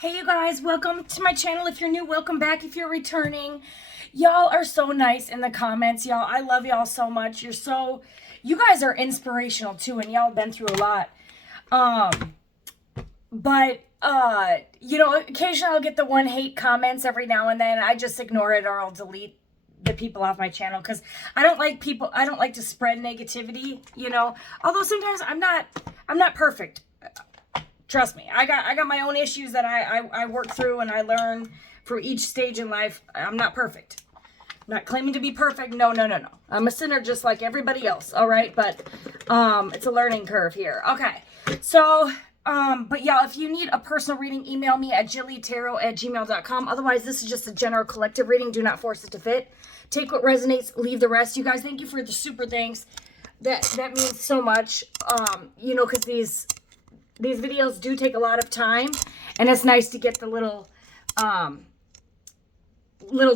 Hey you guys, welcome to my channel. If you're new, welcome back. If you're returning, y'all are so nice in the comments. Y'all, I love y'all so much. You guys are inspirational too, and y'all have been through a lot. But occasionally I'll get the one hate comments every now and then. I just ignore it or I'll delete the people off my channel because I don't like to spread negativity, Although sometimes I'm not perfect. Trust me, I got my own issues that I work through and I learn through each stage in life. I'm not perfect. I'm not claiming to be perfect. No. I'm a sinner just like everybody else, all right? But it's a learning curve here. Okay, so, but yeah, if you need a personal reading, email me at jillytarot@gmail.com. Otherwise, this is just a general collective reading. Do not force it to fit. Take what resonates, leave the rest. You guys, thank you for the super thanks. That means so much, because these videos do take a lot of time, and it's nice to get the little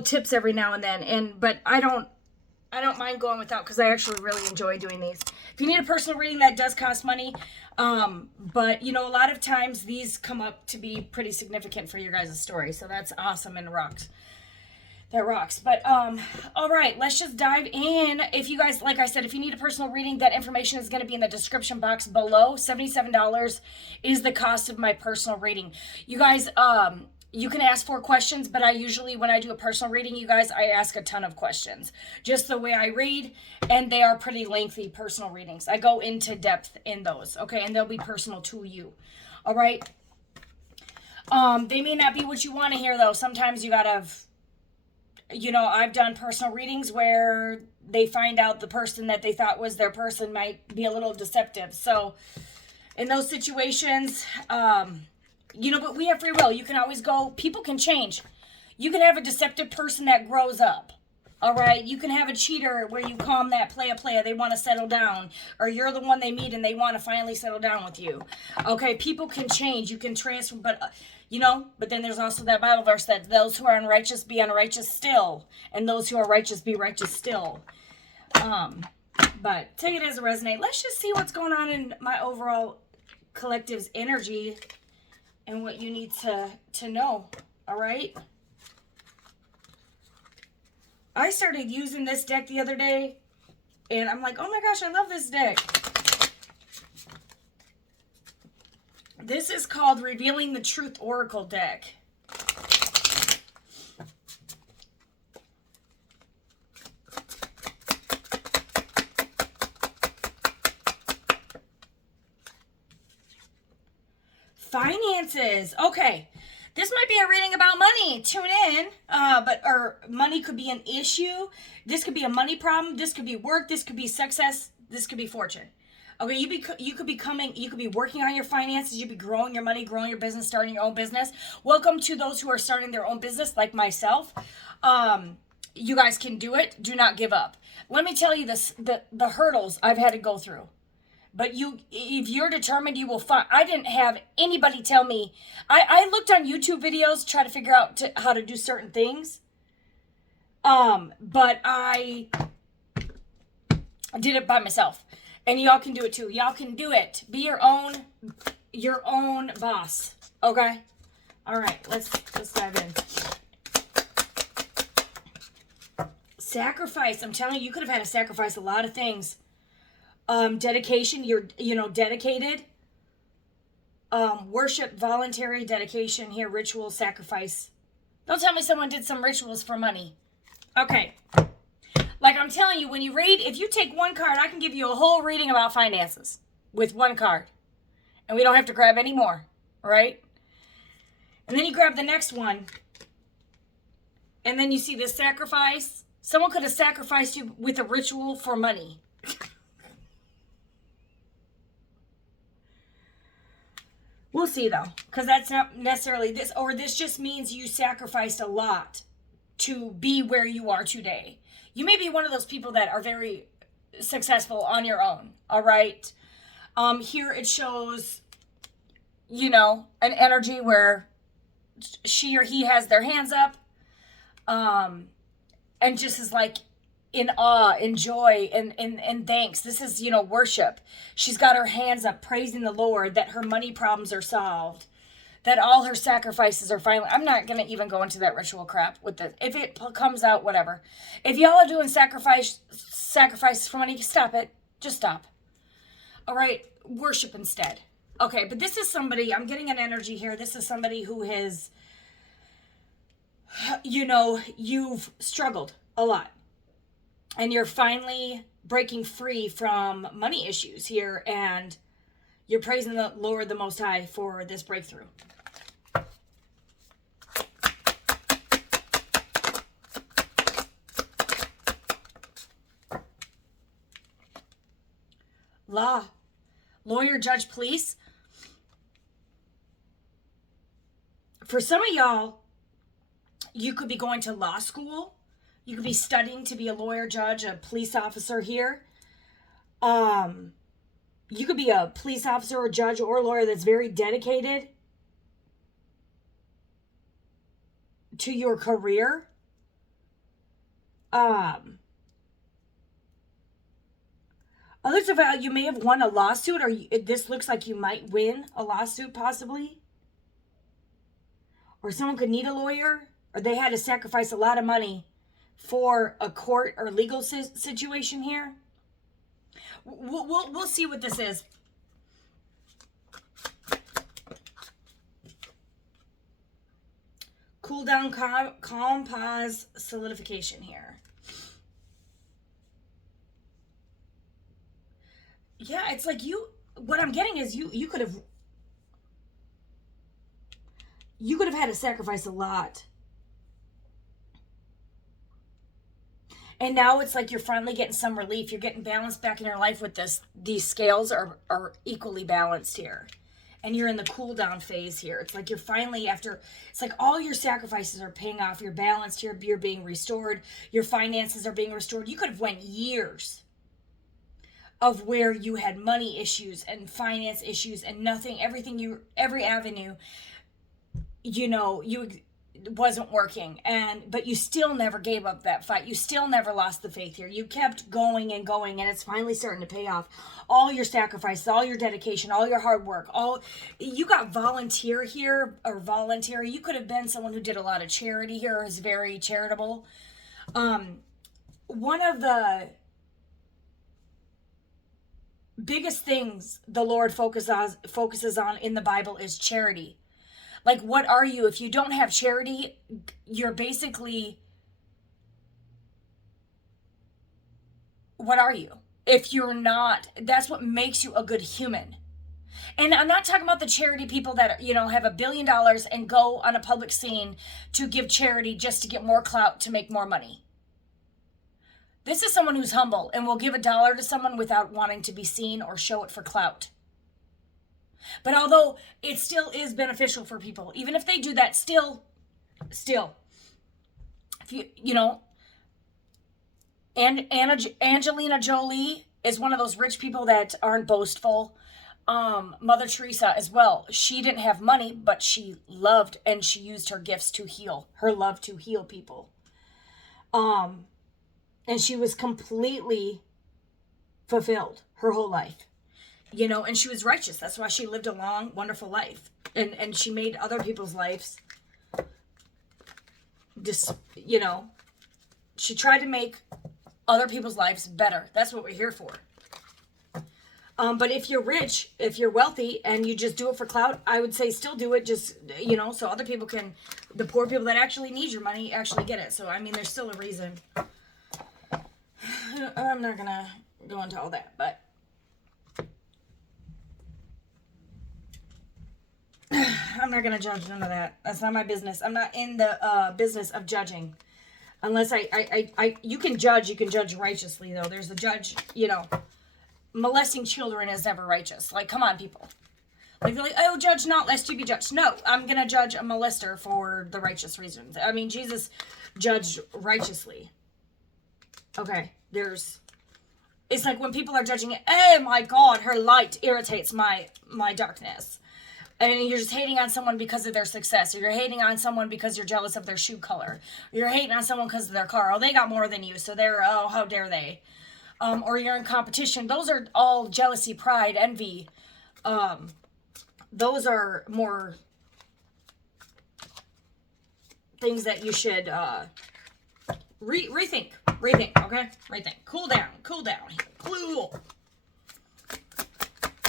tips every now and then. But I don't mind going without because I actually really enjoy doing these. If you need a personal reading, that does cost money. But a lot of times these come up to be pretty significant for your guys' story. So that's awesome and rocks. That rocks. But all right, let's just dive in. If you guys, like I said, if you need a personal reading, that information is going to be in the description box below. $77 is the cost of my personal reading. You guys, you can ask 4 questions, but I usually, when I do a personal reading, you guys, I ask a ton of questions. Just the way I read, and they are pretty lengthy personal readings. I go into depth in those, okay? And they'll be personal to you, all right? They may not be what you want to hear, though. Sometimes you gotta I've done personal readings where they find out the person that they thought was their person might be a little deceptive. So in those situations, but we have free will. You can always go, people can change. You can have a deceptive person that grows up. All right. You can have a cheater where you calm that playa. They want to settle down, or you're the one they meet and they want to finally settle down with you. Okay. People can change. You can transfer, but then there's also that Bible verse that those who are unrighteous be unrighteous still, and those who are righteous be righteous still. But take it as a resonate. Let's just see what's going on in my overall collective's energy and what you need to know. All right. I started using this deck the other day, and I'm like, oh my gosh, I love this deck. This is called Revealing the Truth Oracle deck. Finances. Okay. This might be a reading about money. Tune in. Or money could be an issue. This could be a money problem. This could be work. This could be success. This could be fortune. Okay, you could be working on your finances. You could be growing your money, growing your business, starting your own business. Welcome to those who are starting their own business, like myself. You guys can do it. Do not give up. Let me tell you the hurdles I've had to go through. But if you're determined, you will find. I didn't have anybody tell me. I looked on YouTube videos to try to figure out how to do certain things. But I did it by myself. And y'all can do it too. Y'all can do it. Be your own boss. Okay? All right, let's dive in. Sacrifice. I'm telling you, you could have had to sacrifice a lot of things. Dedication, you're dedicated. Worship, voluntary dedication here, ritual, sacrifice. Don't tell me someone did some rituals for money. Okay. Like I'm telling you, when you read, if you take one card, I can give you a whole reading about finances with one card. And we don't have to grab any more, right? And then you grab the next one. And then you see this sacrifice. Someone could have sacrificed you with a ritual for money. We'll see, though, because that's not necessarily this, or this just means you sacrificed a lot to be where you are today. You may be one of those people that are very successful on your own, all right? Here it shows, an energy where she or he has their hands up, and just is like, in awe, in joy, and thanks. This is, worship. She's got her hands up praising the Lord that her money problems are solved, that all her sacrifices are finally, I'm not going to even go into that ritual crap with this. If it comes out, whatever. If y'all are doing sacrifices for money, stop it. Just stop. All right, worship instead. Okay, but this is somebody, I'm getting an energy here. This is somebody who has, you know, you've struggled a lot. And you're finally breaking free from money issues here. And you're praising the Lord the Most High for this breakthrough. Law. Lawyer, judge, police. For some of y'all, you could be going to law school. You could be studying to be a lawyer, judge, a police officer here. You could be a police officer or judge or lawyer that's very dedicated to your career. Others of you may have won a lawsuit, or this looks like you might win a lawsuit possibly. Or someone could need a lawyer, or they had to sacrifice a lot of money for a court or legal situation here. We'll see what this is. Cool down, calm, pause, solidification here. Yeah, it's like what I'm getting is you could have had to sacrifice a lot. And now it's like you're finally getting some relief. You're getting balance back in your life with this. These scales are equally balanced here. And you're in the cool down phase here. It's like you're finally it's like all your sacrifices are paying off. You're balanced here. You're being restored. Your finances are being restored. You could have went years of where you had money issues and finance issues and every avenue, wasn't working, but you still never gave up that fight. You still never lost the faith here. You kept going and going, and it's finally starting to pay off. All your sacrifices, all your dedication, all your hard work, you got volunteer here, or voluntary. You could have been someone who did a lot of charity here, or is very charitable. One of the biggest things the Lord focuses on in the Bible is charity. Like, what are you? If you don't have charity, you're basically, what are you? If you're not, that's what makes you a good human. And I'm not talking about the charity people that, have $1 billion and go on a public scene to give charity just to get more clout to make more money. This is someone who's humble and will give $1 to someone without wanting to be seen or show it for clout. But although it still is beneficial for people, even if they do that, still, if and Angelina Jolie is one of those rich people that aren't boastful. Mother Teresa as well. She didn't have money, but she loved, and she used her gifts to heal, her love to heal people. And she was completely fulfilled her whole life. And she was righteous. That's why she lived a long, wonderful life. And she made other people's lives she tried to make other people's lives better. That's what we're here for. But if you're rich, if you're wealthy, and you just do it for clout, I would say still do it, just, so other people the poor people that actually need your money actually get it. So, there's still a reason. I'm not going to go into all that, but I'm not going to judge none of that. That's not my business. I'm not in the business of judging. Unless you can judge righteously, though. There's a judge, molesting children is never righteous. Like, come on, people. Like, they're like, oh, judge not, lest you be judged. No, I'm going to judge a molester for the righteous reasons. Jesus judged righteously. Okay, it's like when people are judging, oh my God, her light irritates my darkness. And you're just hating on someone because of their success. Or you're hating on someone because you're jealous of their shoe color. Or you're hating on someone because of their car. Oh, they got more than you, so how dare they? Or you're in competition. Those are all jealousy, pride, envy. Those are more things that you should rethink, okay? Rethink. Cool down here. Cool.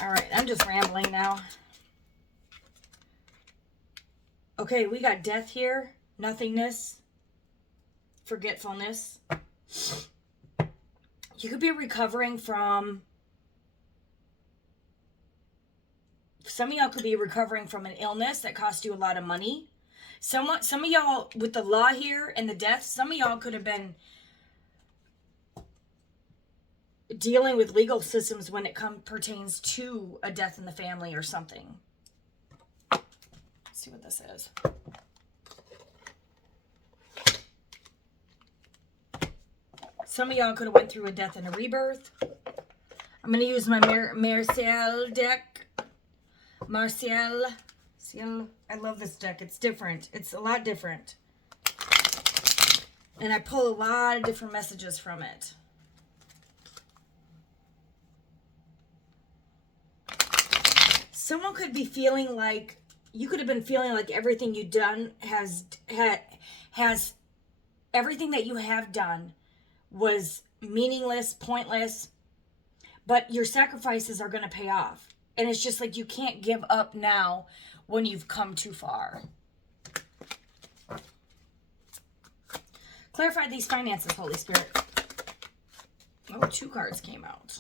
All right, I'm just rambling now. Okay, we got death here, nothingness, forgetfulness. You could be recovering from, some of y'all could be recovering from an illness that cost you a lot of money. Some of y'all, with the law here and the death, some of y'all could have been dealing with legal systems when it pertains to a death in the family or something. Let's see what this is. Some of y'all could have went through a death and a rebirth. I'm going to use my Martial deck. Martial. I love this deck. It's different. It's a lot different. And I pull a lot of different messages from it. Someone could be feeling like, you could have been feeling like everything you've done has everything that you have done was meaningless, pointless, but your sacrifices are going to pay off. And it's just like you can't give up now when you've come too far. Clarify these finances, Holy Spirit. Oh, 2 cards came out.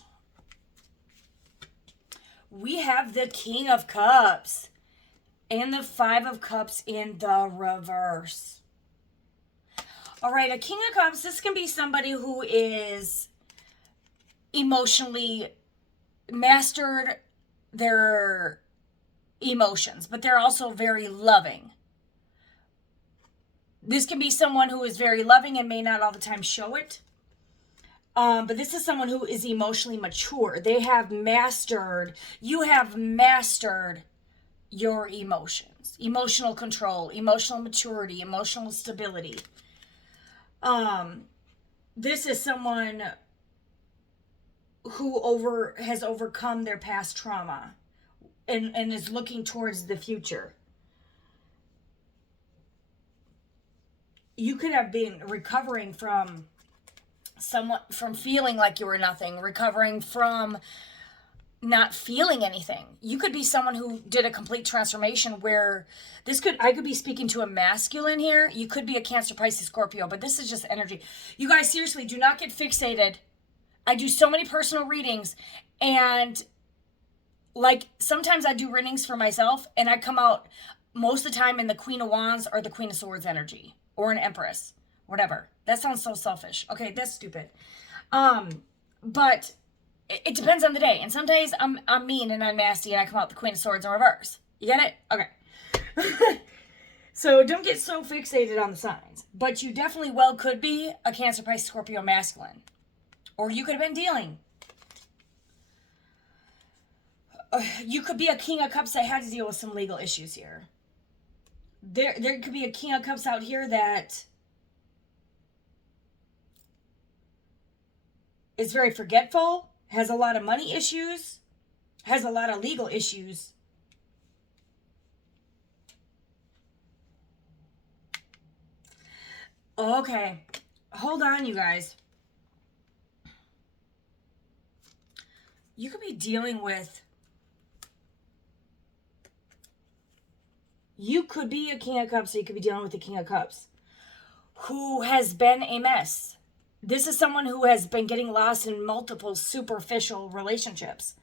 We have the King of Cups and the 5 of Cups in the reverse. All right, a King of Cups, this can be somebody who is emotionally mastered their emotions, but they're also very loving. This can be someone who is very loving and may not all the time show it. But this is someone who is emotionally mature. They have mastered, you have mastered your emotions. Emotional control, emotional maturity, emotional stability. This is someone who has overcome their past trauma and is looking towards the future. You could have been recovering from feeling like you were nothing, recovering from not feeling anything. You could be someone who did a complete transformation where I could be speaking to a masculine here. You could be a Cancer, Pisces, Scorpio, but this is just energy. You guys, seriously, do not get fixated. I do so many personal readings, and like sometimes I do readings for myself and I come out most of the time in the Queen of Wands or the Queen of Swords energy or an Empress, whatever. That sounds so selfish. Okay, that's stupid. But it depends on the day. And some days I'm mean and I'm nasty and I come out the Queen of Swords in reverse. You get it? Okay. So don't get so fixated on the signs. But you definitely could be a Cancer, Pisces, Scorpio masculine. Or you could have been dealing. You could be a King of Cups that had to deal with some legal issues here. There could be a King of Cups out here that is very forgetful, has a lot of money issues, has a lot of legal issues. Okay, hold on, you guys. You could be dealing with, you could be a King of Cups, so you could be dealing with the King of Cups who has been a mess. This is someone who has been getting lost in multiple superficial relationships.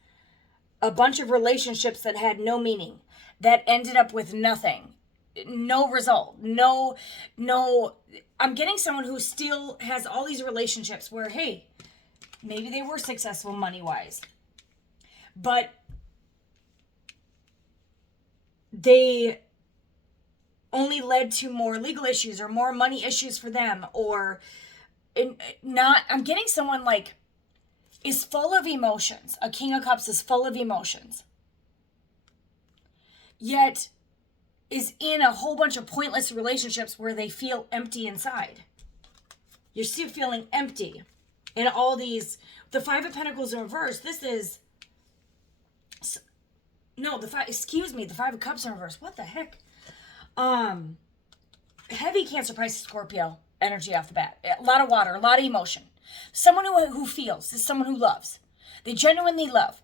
A bunch of relationships that had no meaning, that ended up with nothing. No result. No. I'm getting someone who still has all these relationships where, hey, maybe they were successful money-wise, but they only led to more legal issues or more money issues for them, or I'm getting someone like is full of emotions. A King of Cups is full of emotions, yet is in a whole bunch of pointless relationships where they feel empty inside. You're still feeling empty. And all these, the 5 of Pentacles in reverse, this is, no, the 5 of Cups in reverse. What the heck? heavy Cancer, Pisces, Scorpio energy off the bat. A lot of water, a lot of emotion. Someone who feels. This is someone who loves. They genuinely love.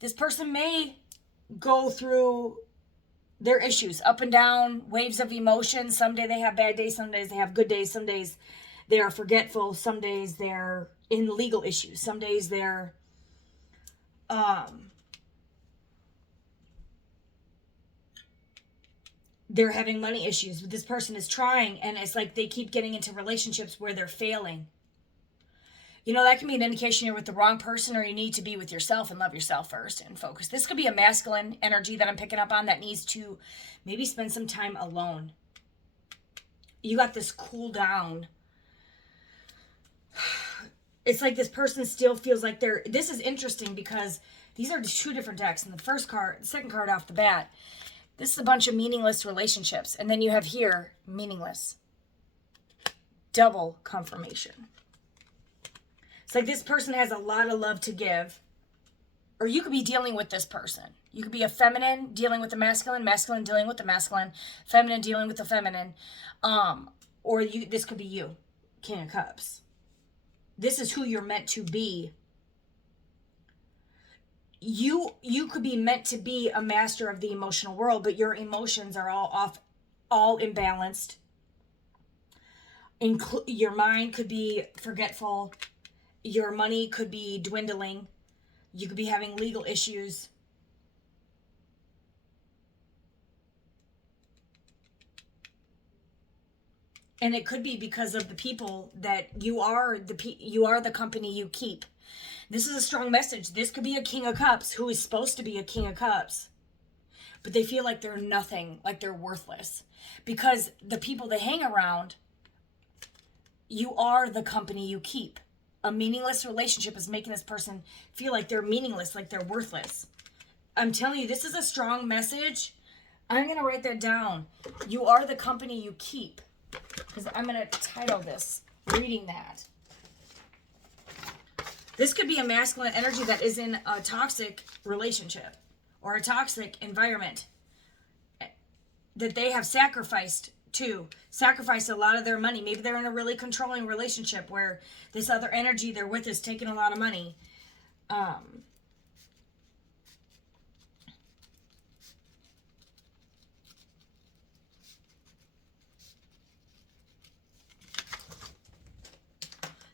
This person may go through their issues, up and down, waves of emotion. Some days they have bad days, some days they have good days, some days they are forgetful, some days they're in legal issues, some days they're having money issues. But this person is trying, and it's like they keep getting into relationships where they're failing. You know, that can be an indication you're with the wrong person, or you need to be with yourself and love yourself first and focus. This could be a masculine energy that I'm picking up on that needs to maybe spend some time alone. You got this cool down. It's like this person still feels like they're... This is interesting because these are two different decks. And the second card off the bat, this is a bunch of meaningless relationships. And then you have here, meaningless. Double confirmation. It's like this person has a lot of love to give. Or you could be dealing with this person. You could be a feminine dealing with the masculine, masculine dealing with the masculine, feminine dealing with the feminine. This could be you, King of Cups. This is who you're meant to be. You could be meant to be a master of the emotional world, but your emotions are all imbalanced. Your mind could be forgetful. Your money could be dwindling. You could be having legal issues. And it could be because of the people that you are the company you keep. This is a strong message. This could be a King of Cups who is supposed to be a King of Cups, but they feel like they're nothing, like they're worthless. Because the people they hang around, you are the company you keep. A meaningless relationship is making this person feel like they're meaningless, like they're worthless. I'm telling you, this is a strong message. I'm going to write that down. You are the company you keep. Because I'm going to title this, Reading That. This could be a masculine energy that is in a toxic relationship or a toxic environment that they have sacrificed a lot of their money. Maybe they're in a really controlling relationship where this other energy they're with is taking a lot of money.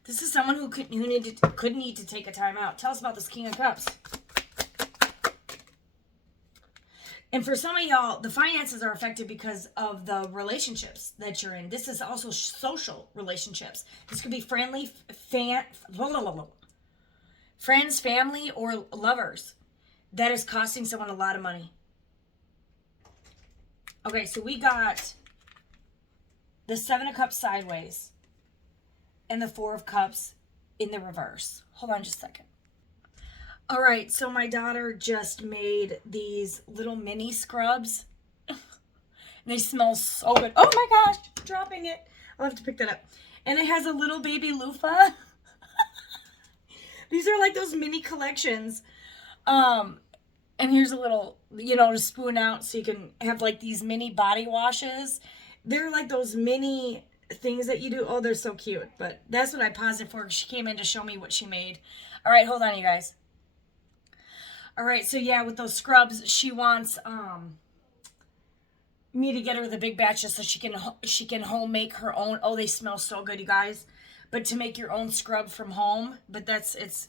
This is someone who could need to take a time out. Tell us about this King of Cups. And for some of y'all, the finances are affected because of the relationships that you're in. This is also social relationships. This could be friends, family, or lovers. That is costing someone a lot of money. Okay, so we got the Seven of Cups sideways and the Four of Cups in the reverse. Hold on just a second. All right, so my daughter just made these little mini scrubs. And they smell so good. Oh my gosh, dropping it. I'll have to pick that up. And it has a little baby loofah. These are like those mini collections. And here's a little, to spoon out so you can have like these mini body washes. They're like those mini things that you do. Oh, they're so cute. But that's what I paused it for, because she came in to show me what she made. All right, hold on, you guys. All right, so yeah, with those scrubs, she wants me to get her the big batches so she can home make her own. Oh, they smell so good, you guys. But to make your own scrub from home, but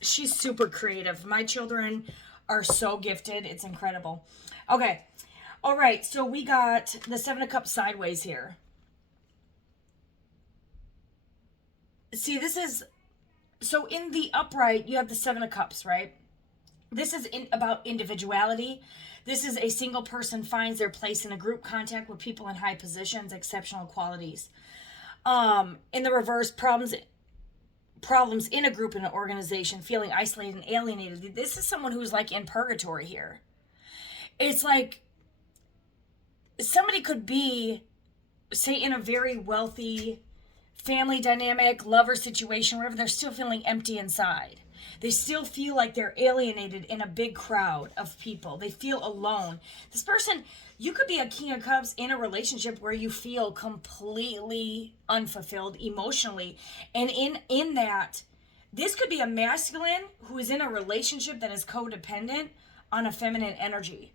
she's super creative. My children are so gifted. It's incredible. Okay. All right, so we got the Seven of Cups sideways here. See, so in the upright, you have the Seven of Cups, right? This is about individuality. This is a single person finds their place in a group contact with people in high positions, exceptional qualities. In the reverse, problems in a group, in an organization, feeling isolated and alienated. This is someone who's like in purgatory here. It's like somebody could be, say, in a very wealthy family dynamic, lover situation, wherever, they're still feeling empty inside. They still feel like they're alienated in a big crowd of people. They feel alone. This person, you could be a King of Cups in a relationship where you feel completely unfulfilled emotionally. And in that, this could be a masculine who is in a relationship that is codependent on a feminine energy.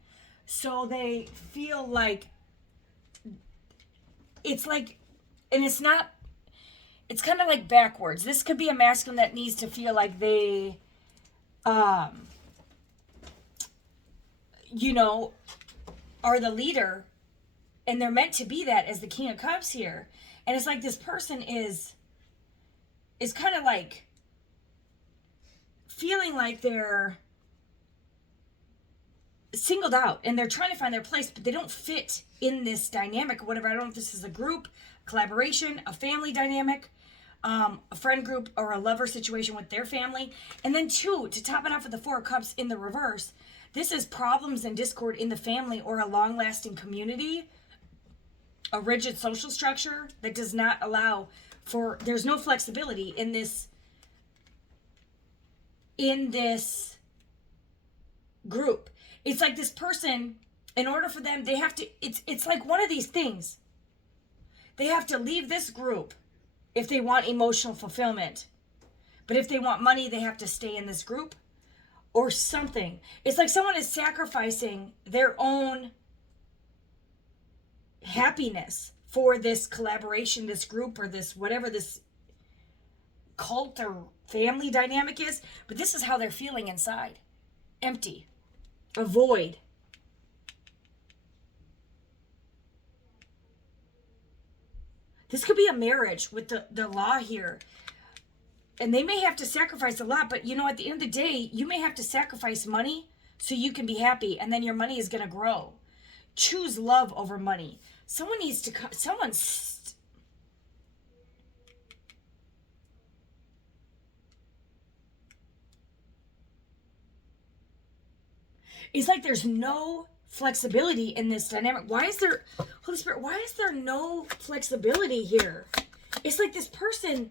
So they feel like it's like, and it's not, it's kind of like backwards. This could be a masculine that needs to feel like they, you know, are the leader, and they're meant to be that as the King of Cups here. And it's like this person is kind of like feeling like they're singled out and they're trying to find their place, but they don't fit in this dynamic or whatever. I don't know if this is a group, collaboration, a family dynamic, a friend group, or a lover situation with their family. And then two, to top it off with the Four of Cups in the reverse, this is problems and discord in the family or a long-lasting community, a rigid social structure that does not allow for, there's no flexibility in this group. It's like this person, in order for them, they have to, it's like one of these things. They have to leave this group if they want emotional fulfillment. But if they want money, they have to stay in this group or something. It's like someone is sacrificing their own happiness for this collaboration, this group, or this whatever this cult or family dynamic is. But this is how they're feeling inside. Empty. A void. This could be a marriage with the law here. And they may have to sacrifice a lot, but you know, at the end of the day, you may have to sacrifice money so you can be happy, and then your money is going to grow. Choose love over money. Someone needs to, it's like there's no flexibility in this dynamic. Why is there, Holy Spirit, why is there no flexibility here? It's like this person,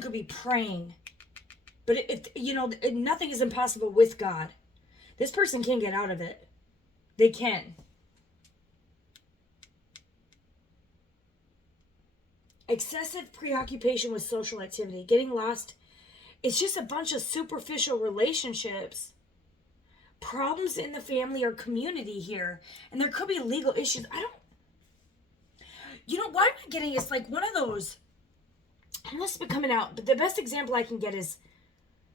could be praying, but nothing is impossible with God. This person can get out of it. They can. Excessive preoccupation with social activity, getting lost. It's just a bunch of superficial relationships, problems in the family or community here. And there could be legal issues. Why am I getting, it's like one of those, and this has been coming out, but the best example I can get is,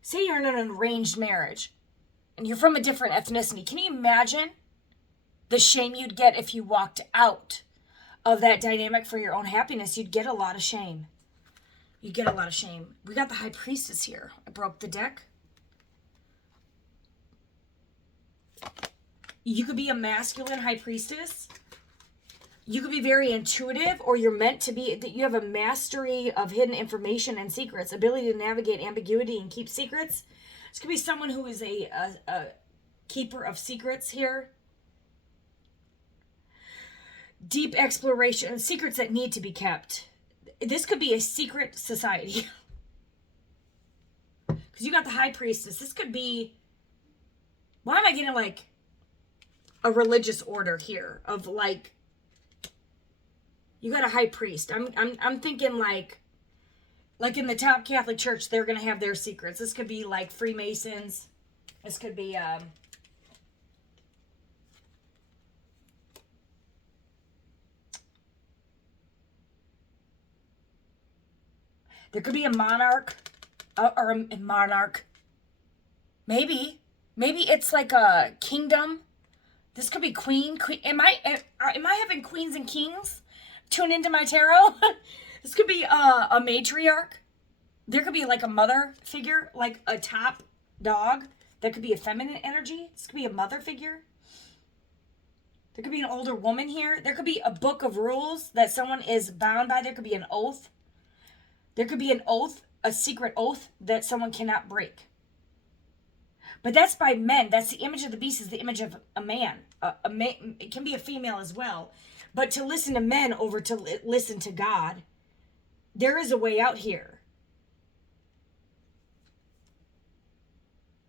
say you're in an arranged marriage and you're from a different ethnicity. Can you imagine the shame you'd get if you walked out of that dynamic for your own happiness? You'd get a lot of shame. We got the High Priestess here. I broke the deck. You could be a masculine High Priestess. You could be very intuitive, or you're meant to be, that you have a mastery of hidden information and secrets, ability to navigate ambiguity and keep secrets. This could be someone who is a keeper of secrets here. Deep exploration and secrets that need to be kept. This could be a secret society. Because you got the High Priestess. This could be, why am I getting like a religious order here of like, you got a high priest. I'm thinking like in the top Catholic Church, they're going to have their secrets. This could be like Freemasons. This could be there could be a monarch or a monarch. Maybe it's like a kingdom. This could be queen. Am I having queens and kings tune into my tarot? This could be a matriarch. There could be like a mother figure, like a top dog. That could be a feminine energy. This could be a mother figure. There could be an older woman here. There could be a book of rules that someone is bound by. There could be an oath. There could be an oath, a secret oath that someone cannot break. But that's by men. That's the image of the beast, is the image of a man. It can be a female as well. But to listen to men over to listen to God, there is a way out here.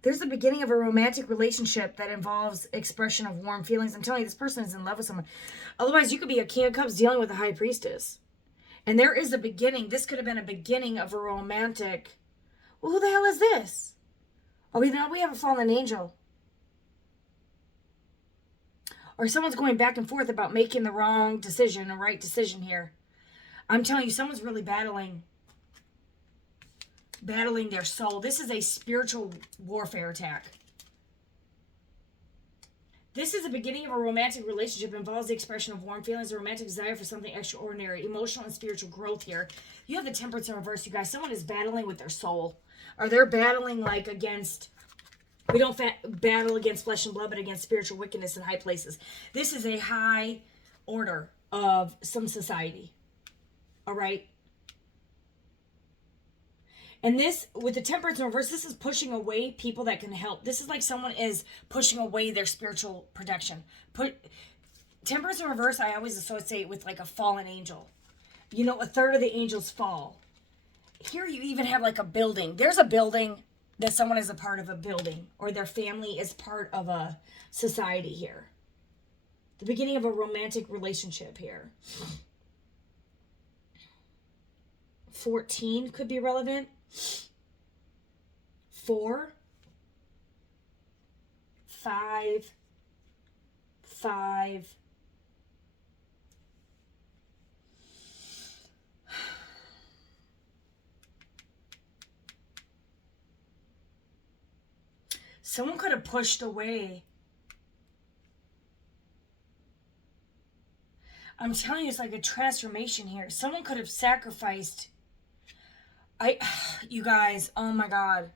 There's the beginning of a romantic relationship that involves expression of warm feelings. I'm telling you, this person is in love with someone. Otherwise, you could be a King of Cups dealing with a High Priestess. And there is a beginning. This could have been a beginning of a romantic... Well, who the hell is this? Oh, now we have a fallen angel. Or someone's going back and forth about making the wrong decision, a right decision here. I'm telling you, someone's really battling their soul. This is a spiritual warfare attack. This is the beginning of a romantic relationship. Involves the expression of warm feelings, a romantic desire for something extraordinary, emotional and spiritual growth here. You have the Temperance in reverse, you guys. Someone is battling with their soul. Or they're battling like against... We don't battle against flesh and blood, but against spiritual wickedness in high places. This is a high order of some society. All right? And this, with the Temperance in reverse, this is pushing away people that can help. This is like someone is pushing away their spiritual protection. Temperance in reverse, I always associate with like a fallen angel. You know, a third of the angels fall. Here you even have like a building. There's a building that someone is a part of a building, or their family is part of a society here. The beginning of a romantic relationship here. 14 could be relevant. 4, 5, 5. Someone could have pushed away. I'm telling you, it's like a transformation here. Someone could have sacrificed. You guys, oh my God.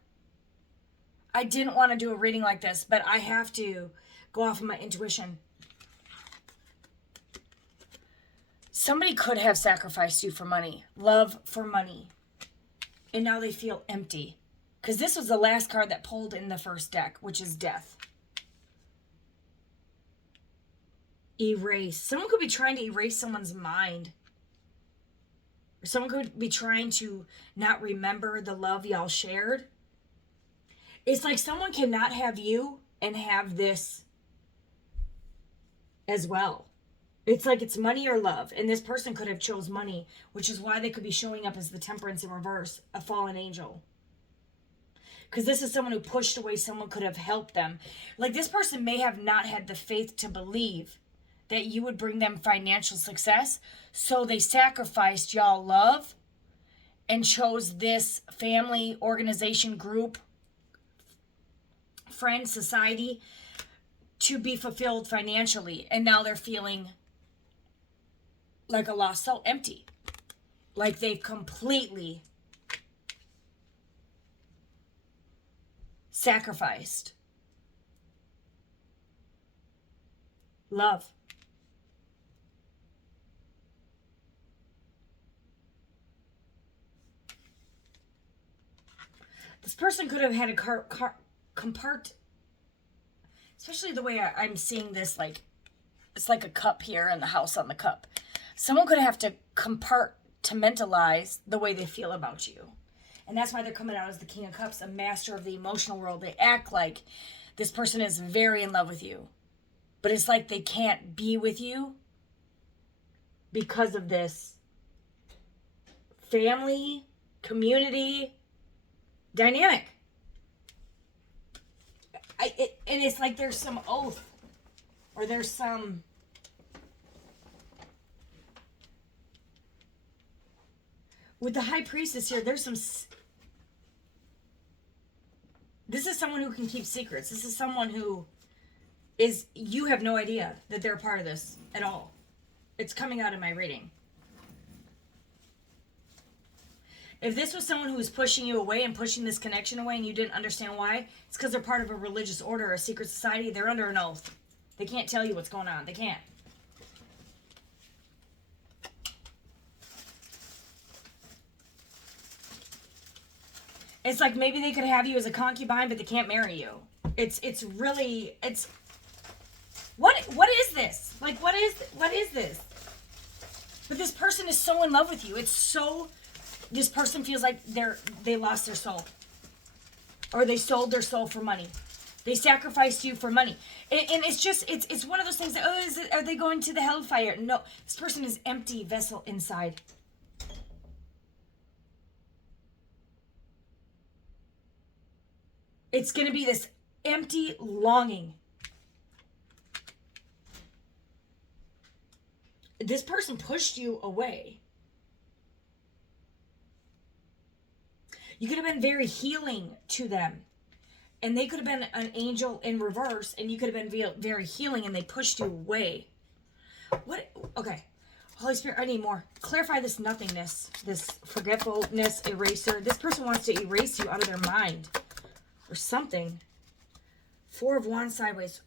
I didn't want to do a reading like this, but I have to go off of my intuition. Somebody could have sacrificed you for money. Love for money. And now they feel empty. Because this was the last card that pulled in the first deck, which is Death. Erase. Someone could be trying to erase someone's mind. Or someone could be trying to not remember the love y'all shared. It's like someone cannot have you and have this as well. It's like it's money or love. And this person could have chose money, which is why they could be showing up as the Temperance in reverse, a fallen angel. Because this is someone who pushed away someone could have helped them. Like this person may have not had the faith to believe that you would bring them financial success. So they sacrificed y'all love and chose this family, organization, group, friend, society to be fulfilled financially. And now they're feeling like a lost soul, empty. Like they've completely sacrificed love. This person could have had a compart, especially the way I'm seeing this, like it's like a cup here and the house on the cup. Someone could have to compartmentalize the way they feel about you. And that's why they're coming out as the King of Cups, a master of the emotional world. They act like this person is very in love with you. But it's like they can't be with you because of this family, community dynamic. And it's like there's some oath. Or there's some... With the High Priestess here, there's some... This is someone who can keep secrets. This is someone who is... You have no idea that they're a part of this at all. It's coming out in my reading. If this was someone who was pushing you away and pushing this connection away and you didn't understand why, it's because they're part of a religious order or a secret society. They're under an oath. They can't tell you what's going on. They can't. It's like maybe they could have you as a concubine, but they can't marry you. It's really what is this? Like what is this? But this person is so in love with you. This person feels like they lost their soul. Or they sold their soul for money. They sacrificed you for money. And it's one of those things that, are they going to the hellfire? No, this person is empty vessel inside. It's going to be this empty longing. This person pushed you away. You could have been very healing to them. And they could have been an angel in reverse. And you could have been very healing and they pushed you away. What? Okay. Holy Spirit, I need more. Clarify this nothingness. This forgetfulness, eraser. This person wants to erase you out of their mind. Or something. 4 of Wands sideways.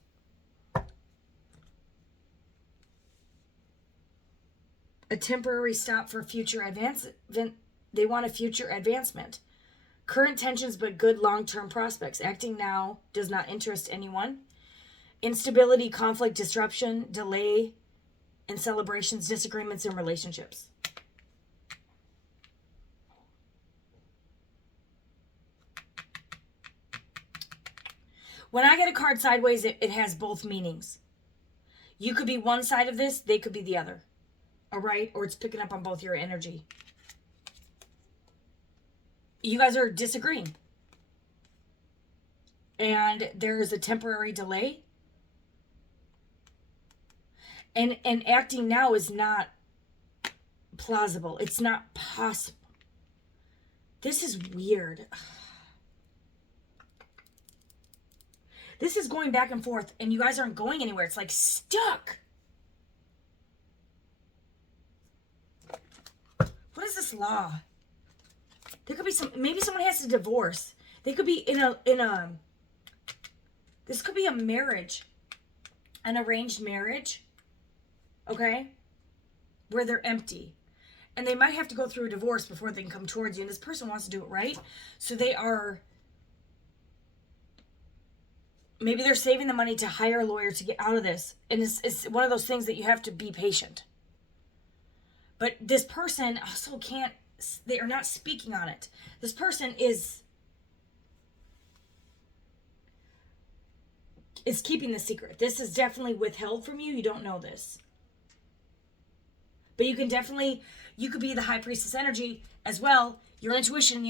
A temporary stop for future advancement. They want a future advancement. Current tensions but good long-term prospects. Acting now does not interest anyone. Instability, conflict, disruption, delay in celebrations, disagreements in relationships. When I get a card sideways, it has both meanings. You could be one side of this, they could be the other. All right? Or it's picking up on both your energy. You guys are disagreeing. And there's a temporary delay. And acting now is not plausible. It's not possible. This is weird. This is going back and forth, and you guys aren't going anywhere. It's like stuck. What is this law? There could be maybe someone has to divorce. They could be this could be a marriage, an arranged marriage, okay? Where they're empty. And they might have to go through a divorce before they can come towards you. And this person wants to do it right. So maybe they're saving the money to hire a lawyer to get out of this. And it's one of those things that you have to be patient. But this person also they are not speaking on it. This person is keeping the secret. This is definitely withheld from you. You don't know this. But you could be the high priestess energy as well. Your intuition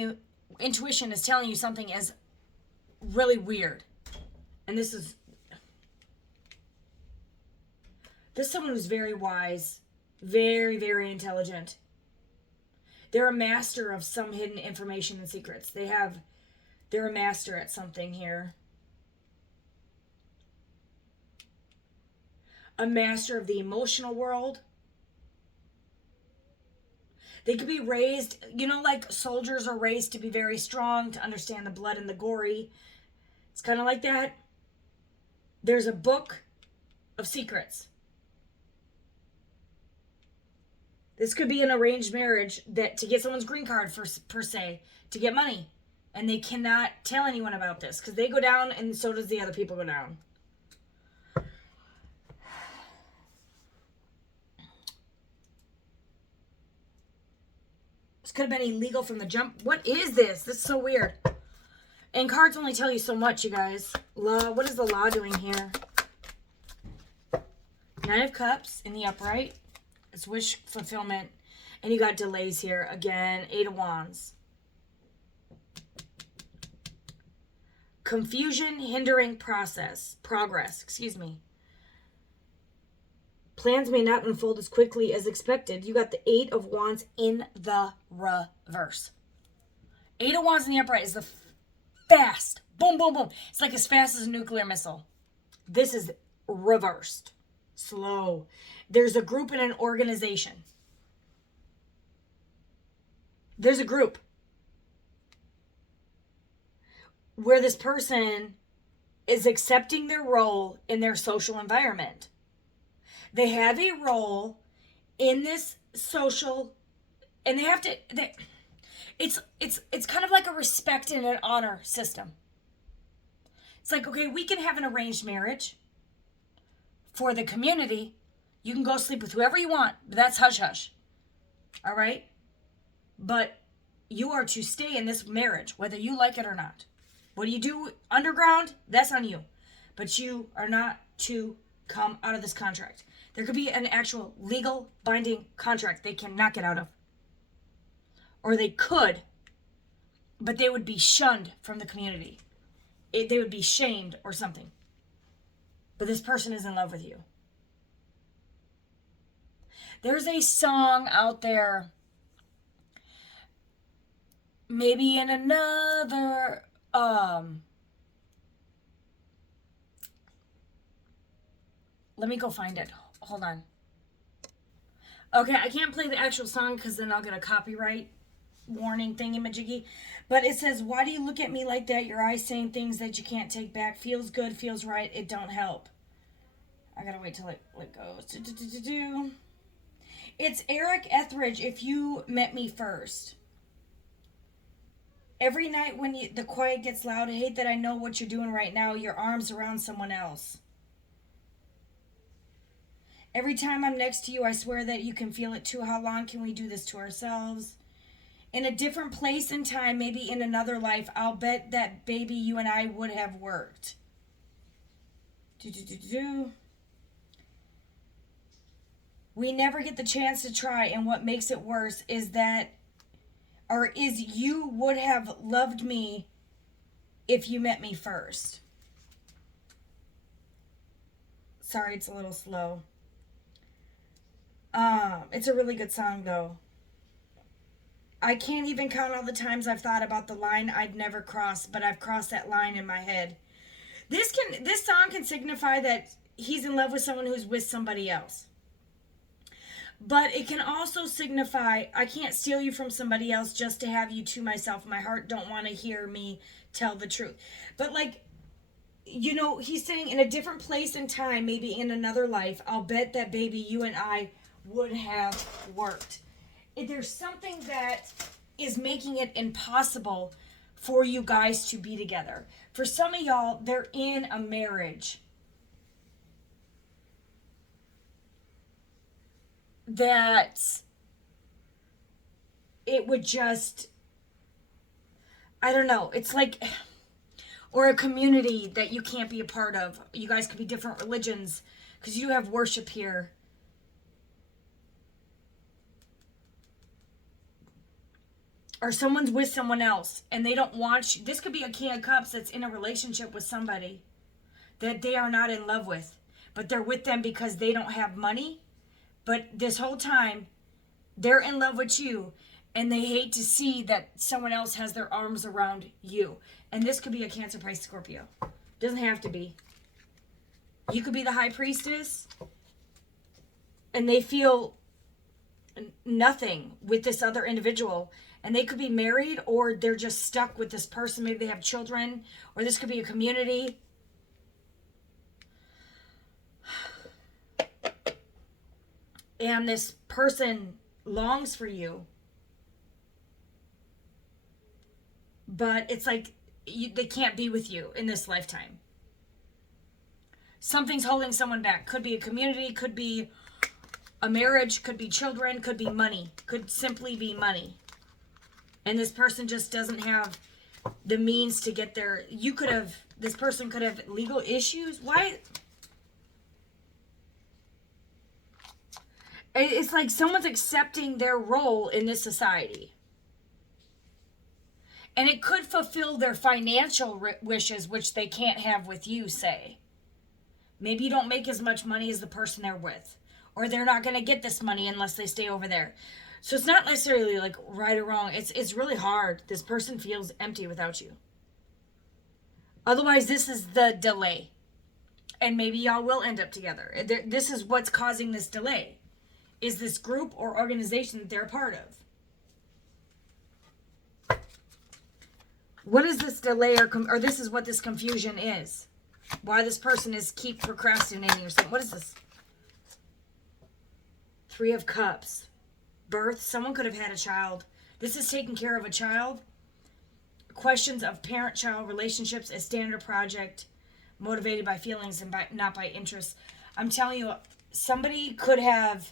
is telling you something as really weird. And this is someone who's very wise, very, very intelligent. They're a master of some hidden information and secrets. They're a master at something here. A master of the emotional world. They could be raised, like soldiers are raised to be very strong, to understand the blood and the gory. It's kind of like that. There's a book of secrets. This could be an arranged marriage that to get someone's green card per se, to get money. And they cannot tell anyone about this because they go down and so does the other people go down. This could have been illegal from the jump. What is this? This is so weird. And cards only tell you so much, you guys. Law. What is the law doing here? 9 of Cups in the upright. It's wish fulfillment. And you got delays here. Again, 8 of Wands. Confusion, hindering progress. Plans may not unfold as quickly as expected. You got the 8 of Wands in the reverse. 8 of Wands in the upright is the fast. Boom, boom, boom. It's like as fast as a nuclear missile. This is reversed. Slow. There's a group and an organization. There's a group where this person is accepting their role in their social environment. They have a role in this social, and it's kind of like a respect and an honor system. It's like, okay, we can have an arranged marriage for the community. You can go sleep with whoever you want, but that's hush hush. All right? But you are to stay in this marriage, whether you like it or not. What do you do underground? That's on you. But you are not to come out of this contract. There could be an actual legal binding contract they cannot get out of. Or they could, but they would be shunned from the community. They would be shamed or something. But this person is in love with you. There's a song out there, maybe in another, let me go find it. Hold on. Okay, I can't play the actual song because then I'll get a copyright warning thingy-majiggy. But it says, why do you look at me like that? Your eyes saying things that you can't take back. Feels good, feels right. It don't help. I gotta wait till it goes. It's Eric Etheridge, If You Met Me First. Every night when the quiet gets loud, I hate that I know what you're doing right now. Your arms around someone else. Every time I'm next to you, I swear that you can feel it too. How long can we do this to ourselves? In a different place and time, maybe in another life, I'll bet that baby you and I would have worked. We never get the chance to try, and what makes it worse is you would have loved me if you met me first. Sorry, it's a little slow. It's a really good song, though. I can't even count all the times I've thought about the line I'd never cross, but I've crossed that line in my head. This song can signify that he's in love with someone who's with somebody else. But it can also signify, I can't steal you from somebody else just to have you to myself. My heart don't want to hear me tell the truth. But he's saying in a different place and time, maybe in another life, I'll bet that baby you and I would have worked. If there's something that is making it impossible for you guys to be together. For some of y'all, they're in a marriage that it would just, I don't know, it's like, or a community that you can't be a part of. You guys could be different religions because you have worship here. Or someone's with someone else and they don't want you. This could be a King of Cups that's in a relationship with somebody that they are not in love with, but they're with them because they don't have money. But this whole time, they're in love with you and they hate to see that someone else has their arms around you. And this could be a Cancer, Pisces, Scorpio. Doesn't have to be. You could be the high priestess and they feel nothing with this other individual. And they could be married or they're just stuck with this person. Maybe they have children, or this could be a community. And this person longs for you. But it's like they can't be with you in this lifetime. Something's holding someone back. Could be a community, could be a marriage, could be children, could be money. Could simply be money. And this person just doesn't have the means to get there. This person could have legal issues. Why? It's like someone's accepting their role in this society. And it could fulfill their financial wishes, which they can't have with you, say. Maybe you don't make as much money as the person they're with. Or they're not going to get this money unless they stay over there. So it's not necessarily like right or wrong. It's really hard. This person feels empty without you. Otherwise, this is the delay. And maybe y'all will end up together. This is what's causing this delay. Is this group or organization that they're a part of. What is this delay or this is what this confusion is? Why this person is keep procrastinating or something. What is this? 3 of Cups. Birth. Someone could have had a child. This is taking care of a child. Questions of parent-child relationships, a standard project, motivated by feelings and not by interests. I'm telling you, somebody could have,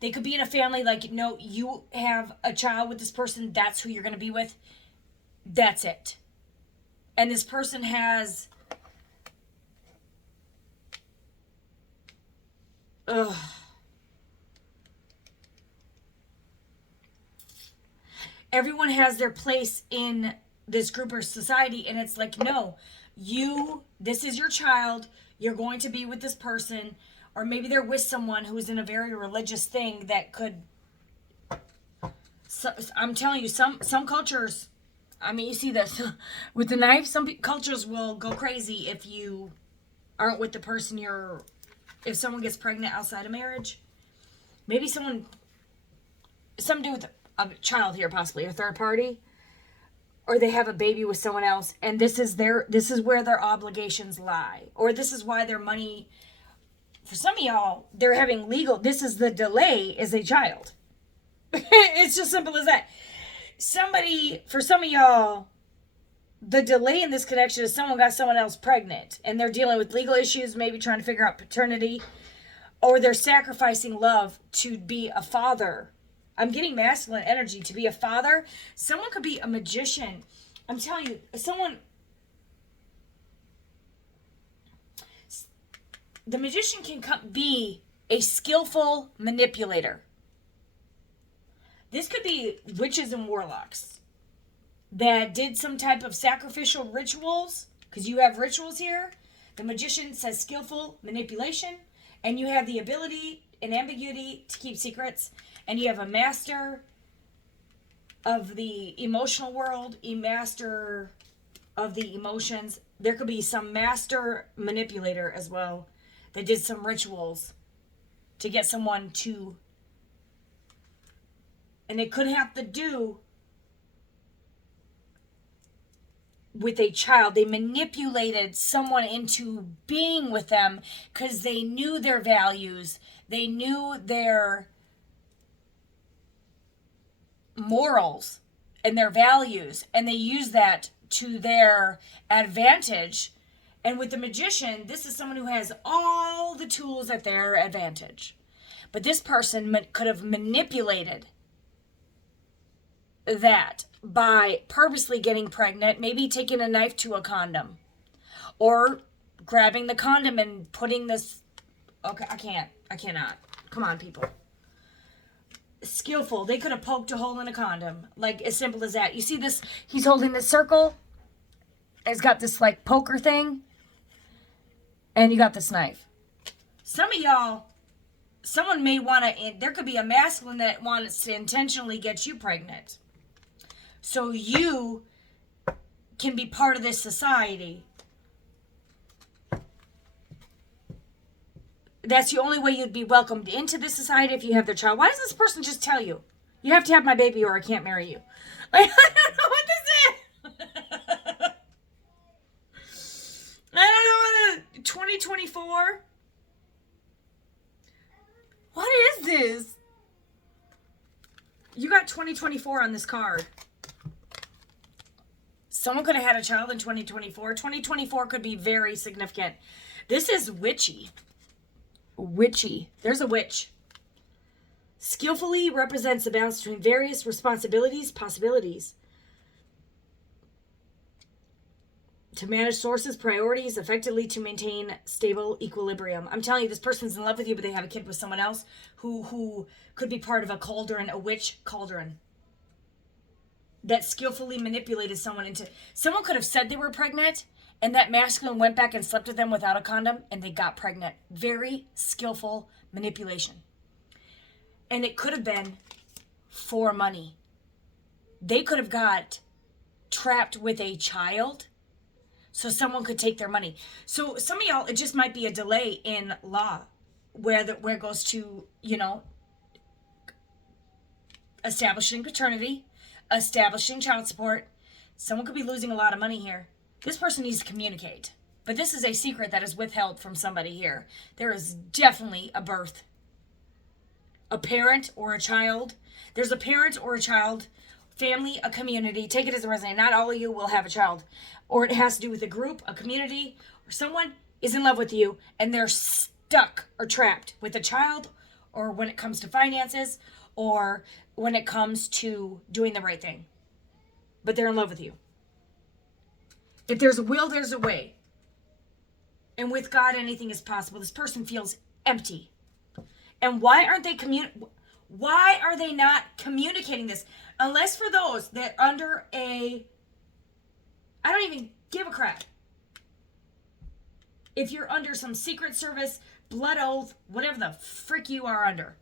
They could be in a family like, no, you have a child with this person. That's who you're going to be with. That's it. And this person has... Ugh. Everyone has their place in this group or society, and it's like, no, this is your child. You're going to be with this person, or maybe they're with someone who's in a very religious thing that could... So, I'm telling you, some cultures, I mean, you see this with the knife. Some cultures will go crazy if you aren't with the person if someone gets pregnant outside of marriage. Maybe something to do with a child here, possibly a third party, or they have a baby with someone else, and this is where their obligations lie, or this is why their money, for some of y'all, they're having legal, this is the delay is a child. It's just simple as that. For some of y'all, the delay in this connection is someone got someone else pregnant, and they're dealing with legal issues, maybe trying to figure out paternity, or they're sacrificing love to be a father. I'm getting masculine energy to be a father. Someone could be a magician. I'm telling you, the magician can be a skillful manipulator. This could be witches and warlocks that did some type of sacrificial rituals, because you have rituals here. The magician says skillful manipulation, and you have the ability and ambiguity to keep secrets, and you have a master of the emotional world, a master of the emotions. There could be some master manipulator as well that did some rituals to get someone to, and it could have to do with a child. They manipulated someone into being with them because they knew their values, they knew their morals and their values, and they used that to their advantage. And with the magician, this is someone who has all the tools at their advantage, but this person could have manipulated that by purposely getting pregnant, maybe taking a knife to a condom, or grabbing the condom and putting this... Okay, I cannot. Come on, people. Skillful. They could have poked a hole in a condom. Like, as simple as that. You see this? He's holding this circle. It's got this, like, poker thing. And you got this knife. Some of y'all, someone may want to... There could be a masculine that wants to intentionally get you pregnant, so you can be part of this society. That's the only way you'd be welcomed into this society if you have their child. Why does this person just tell you, you have to have my baby or I can't marry you? Like, I don't know what this is. I don't know what 2024. What is this? You got 2024 on this card. Someone could have had a child in 2024. 2024 could be very significant. This is witchy. Witchy. There's a witch. Skillfully represents the balance between various responsibilities, possibilities. To manage sources, priorities, effectively to maintain stable equilibrium. I'm telling you, this person's in love with you, but they have a kid with someone else who could be part of a cauldron, a witch cauldron, that skillfully manipulated someone into... Someone could have said they were pregnant, and that masculine went back and slept with them without a condom, and they got pregnant. Very skillful manipulation. And it could have been for money. They could have got trapped with a child, so someone could take their money. So some of y'all, it just might be a delay in law, where it goes to, establishing paternity, establishing child support. Someone could be losing a lot of money here. This person needs to communicate. But this is a secret that is withheld from somebody here. There is definitely a birth. A parent or a child. There's a parent or a child, family, a community. Take it as a resume. Not all of you will have a child. Or it has to do with a group, a community, or someone is in love with you and they're stuck or trapped with a child or when it comes to finances, or when it comes to doing the right thing. But they're in love with you. If there's a will, there's a way. And with God, anything is possible. This person feels empty. And why are they not communicating this? Unless for those that under I don't even give a crap. If you're under some secret service, blood oath, whatever the frick you are under.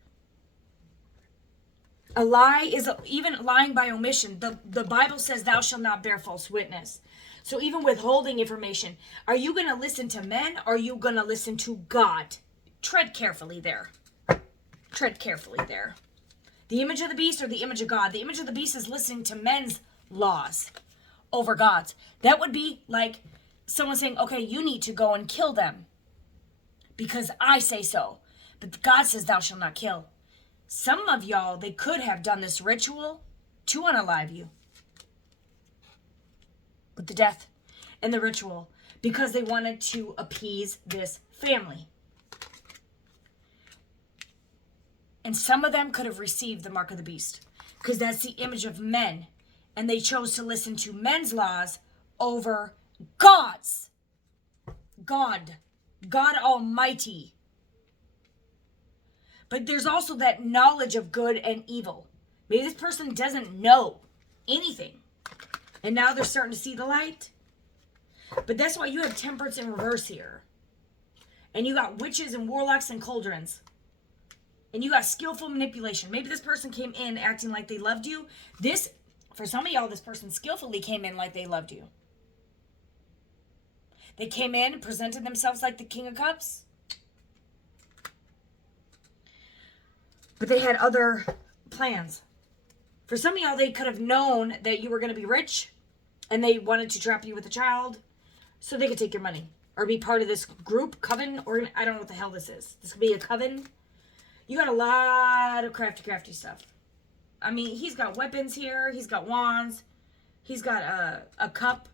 A lie is even lying by omission. The Bible says thou shalt not bear false witness. So even withholding information, are you going to listen to men? Or are you going to listen to God? Tread carefully there. Tread carefully there. The image of the beast or the image of God? The image of the beast is listening to men's laws over God's. That would be like someone saying, okay, you need to go and kill them because I say so. But God says thou shalt not kill. Some of y'all, they could have done this ritual to unalive you. With the death and the ritual. Because they wanted to appease this family. And some of them could have received the mark of the beast. Because that's the image of men. And they chose to listen to men's laws over God's. God Almighty. But there's also that knowledge of good and evil. Maybe this person doesn't know anything. And now they're starting to see the light. But that's why you have temperance in reverse here. And you got witches and warlocks and cauldrons. And you got skillful manipulation. Maybe this person came in acting like they loved you. For some of y'all, this person skillfully came in like they loved you. They came in and presented themselves like the King of Cups. But they had other plans. For some of y'all, they could have known that you were going to be rich. And they wanted to trap you with a child. So they could take your money. Or be part of this group, coven. Or I don't know what the hell this is. This could be a coven. You got a lot of crafty stuff. I mean, he's got weapons here. He's got wands. He's got a cup.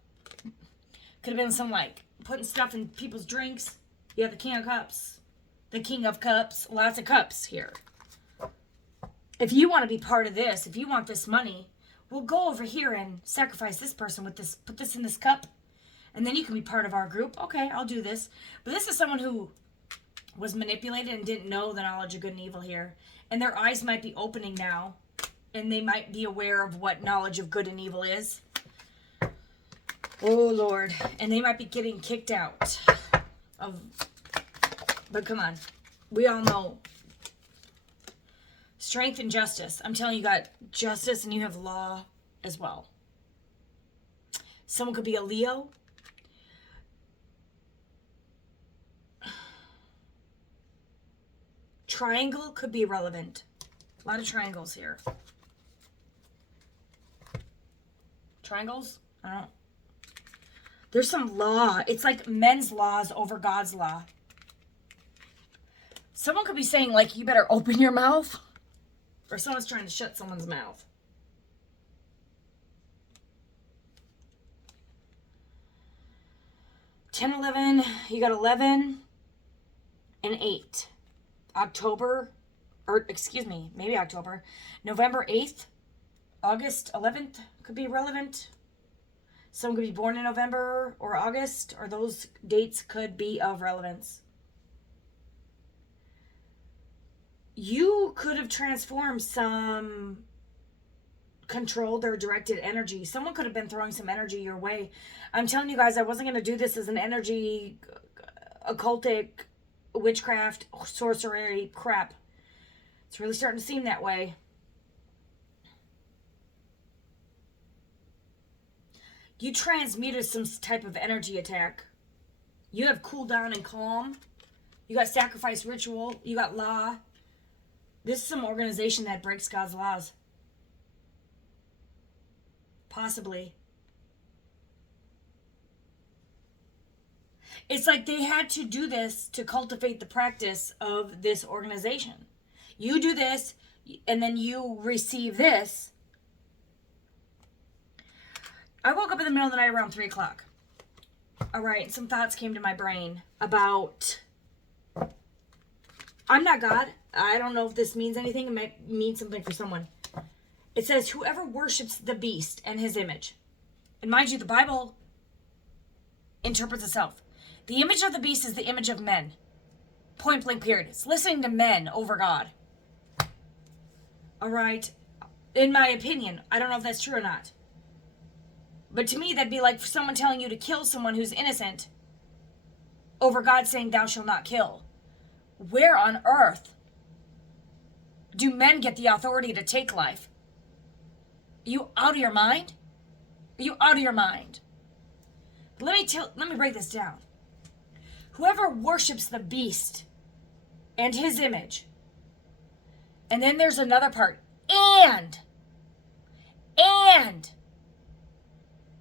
Could have been some like putting stuff in people's drinks. You have the King of Cups. The King of Cups. Lots of cups here. If you want to be part of this, if you want this money, we'll go over here and sacrifice this person with this, put this in this cup, and then you can be part of our group. Okay, I'll do this. But this is someone who was manipulated and didn't know the knowledge of good and evil here. And their eyes might be opening now, and they might be aware of what knowledge of good and evil is. Oh, Lord. And they might be getting kicked out of... But come on. We all know... Strength and justice. I'm telling you, you got justice and you have law as well. Someone could be a Leo. Triangle could be relevant. A lot of triangles here. Triangles? I don't know. There's some law. It's like men's laws over God's law. Someone could be saying, like, you better open your mouth. Or someone's trying to shut someone's mouth. $10, $11, you got 11 and 8. October, or excuse me, maybe October. November 8th, August 11th could be relevant. Someone could be born in November or August, or those dates could be of relevance. You could have transformed some controlled or directed energy. Someone could have been throwing some energy your way. I'm telling you guys, I wasn't going to do this as an energy, occultic, witchcraft, sorcery crap. It's really starting to seem that way. You transmuted some type of energy attack. You have cool down and calm. You got sacrifice ritual. You got law. This is some organization that breaks God's laws. Possibly. It's like they had to do this to cultivate the practice of this organization. You do this, and then you receive this. I woke up in the middle of the night around 3 o'clock. All right, some thoughts came to my brain about... I'm not God. I don't know if this means anything. It might mean something for someone. It says, whoever worships the beast and his image. And mind you, the Bible interprets itself. The image of the beast is the image of men. Point blank period. It's listening to men over God. All right. In my opinion, I don't know if that's true or not. But to me, that'd be like someone telling you to kill someone who's innocent over God saying, thou shalt not kill. Where on earth do men get the authority to take life? Are you out of your mind? Are you out of your mind? Let me break this down. Whoever worships the beast and his image, and then there's another part, and.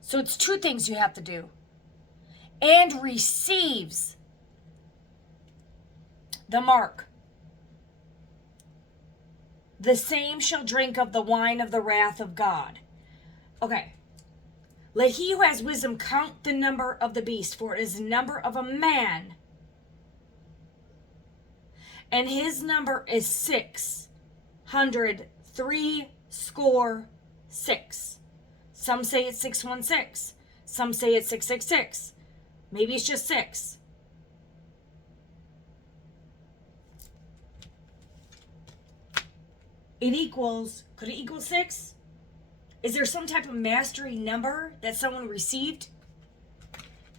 So it's two things you have to do. And receives the mark. The same shall drink of the wine of the wrath of God. Okay. Let he who has wisdom count the number of the beast, for it is the number of a man. And his number is 636. Some say it's 616. Some say it's 666. Maybe it's just 6. It equals, could it equal 6? Is there some type of mastery number that someone received?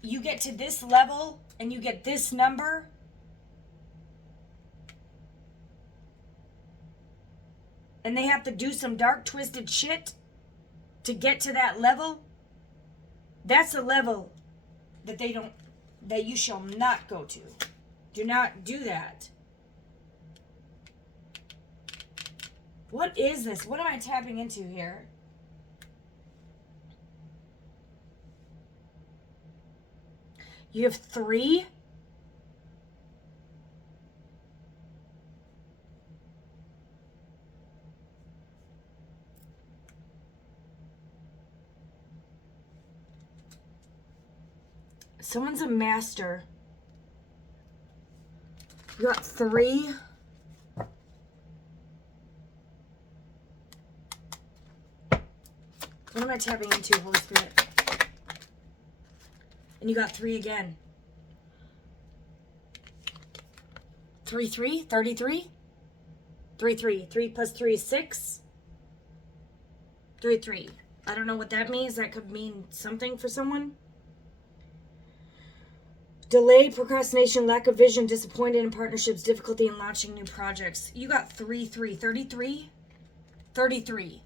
You get to this level and you get this number. And they have to do some dark, twisted shit to get to that level. That's a level that that you shall not go to. Do not do that. What is this? What am I tapping into here? You have 3. Someone's a master. You got 3. What am I tapping into, Holy Spirit? And you got 3 again. 3, 3, 33? 3, 3. 3 plus 3 is 6. 3, 3. I don't know what that means. That could mean something for someone. Delay, procrastination, lack of vision, disappointed in partnerships, difficulty in launching new projects. You got 3, 3. 33? 33.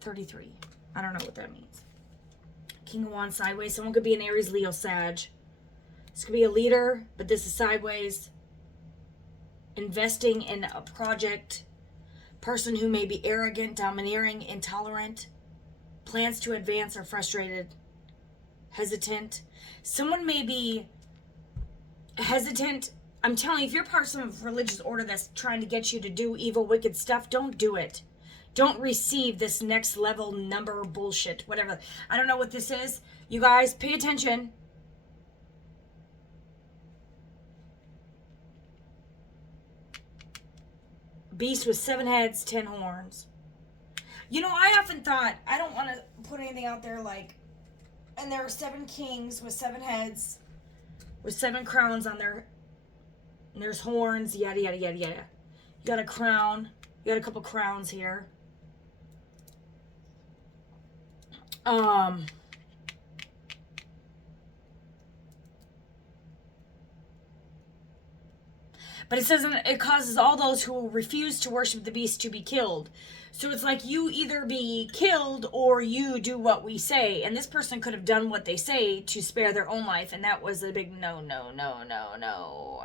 33. I don't know what that means. King of Wands sideways. Someone could be an Aries, Leo, Sag. This could be a leader, but this is sideways. Investing in a project. Person who may be arrogant, domineering, intolerant. Plans to advance are frustrated. Hesitant. Someone may be hesitant. I'm telling you, if you're part of some religious order that's trying to get you to do evil, wicked stuff, don't do it. Don't receive this next level number bullshit, whatever. I don't know what this is. You guys, pay attention. Beast with 7 heads, 10 horns. You know, I often thought, I don't want to put anything out there like, and there are 7 kings with 7 heads, with 7 crowns on their, and there's horns, yada, yada, yada, yada. You got a crown. You got a couple crowns here. But it says it causes all those who refuse to worship the beast to be killed. So it's like you either be killed or you do what we say. And this person could have done what they say to spare their own life. And that was a big no, no, no, no, no.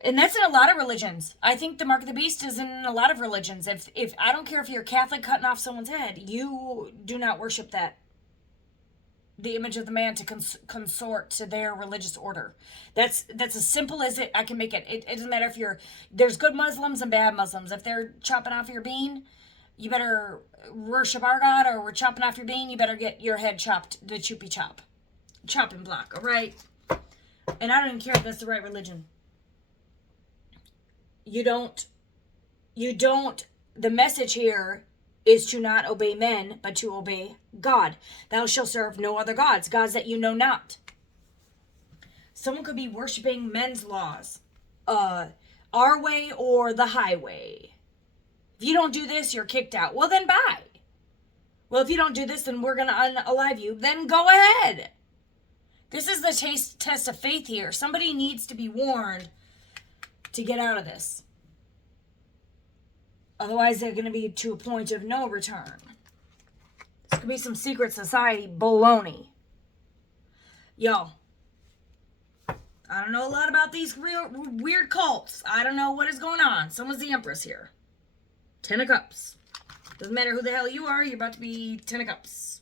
And that's in a lot of religions. I think the mark of the beast is in a lot of religions. If I don't care if you're Catholic cutting off someone's head, you do not worship that. The image of the man to consort to their religious order. That's as simple as it. I can make it. It doesn't matter if there's good Muslims and bad Muslims. If they're chopping off your bean, you better worship our God, or we're chopping off your bean, you better get your head chopped, the choopy chop. chopping block, all right? And I don't even care if that's the right religion. You don't, the message here is to not obey men, but to obey God. Thou shalt serve no other gods, gods that you know not. Someone could be worshiping men's laws, our way or the highway. If you don't do this, you're kicked out. Well, then bye. Well, if you don't do this, then we're going to unalive you. Then go ahead. This is the test of faith here. Somebody needs to be warned to get out of this. Otherwise, they're going to be to a point of no return. This could be some secret society baloney. Yo, I don't know a lot about these real weird cults. I don't know what is going on. Someone's the Empress here. 10 of Cups. Doesn't matter who the hell you are. You're about to be 10 of Cups.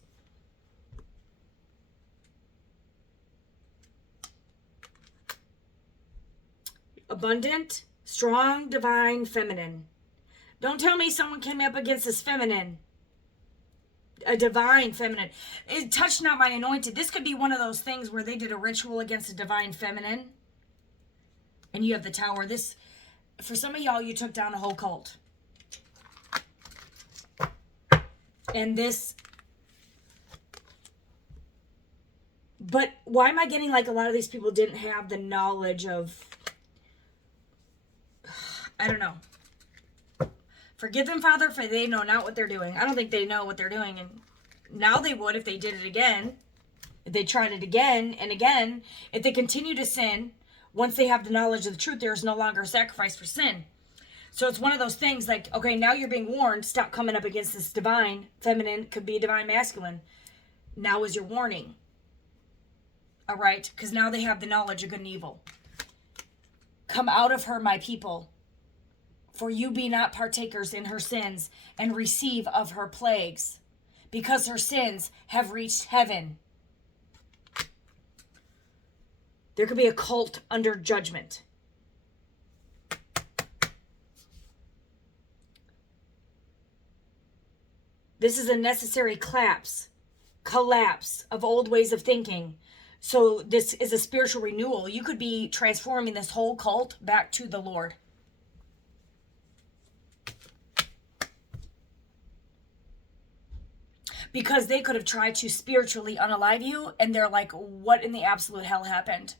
Abundant, strong, divine, feminine. Don't tell me someone came up against this feminine. A divine feminine. It touched not my anointed. This could be one of those things where they did a ritual against a divine feminine. And you have the Tower. This, for some of y'all, you took down a whole cult. And this, but why am I getting like a lot of these people didn't have the knowledge of, I don't know. Forgive them, Father, for they know not what they're doing. I don't think they know what they're doing. And now they would if they did it again. If they tried it again and again. If they continue to sin, once they have the knowledge of the truth, there is no longer a sacrifice for sin. So it's one of those things like, okay, now you're being warned. Stop coming up against this divine feminine. Could be divine masculine. Now is your warning. All right? Because now they have the knowledge of good and evil. Come out of her, my people. For you be not partakers in her sins, and receive of her plagues, because her sins have reached heaven. There could be a cult under judgment. This is a necessary collapse of old ways of thinking. So this is a spiritual renewal. You could be transforming this whole cult back to the Lord. Because they could have tried to spiritually unalive you, and they're like, what in the absolute hell happened?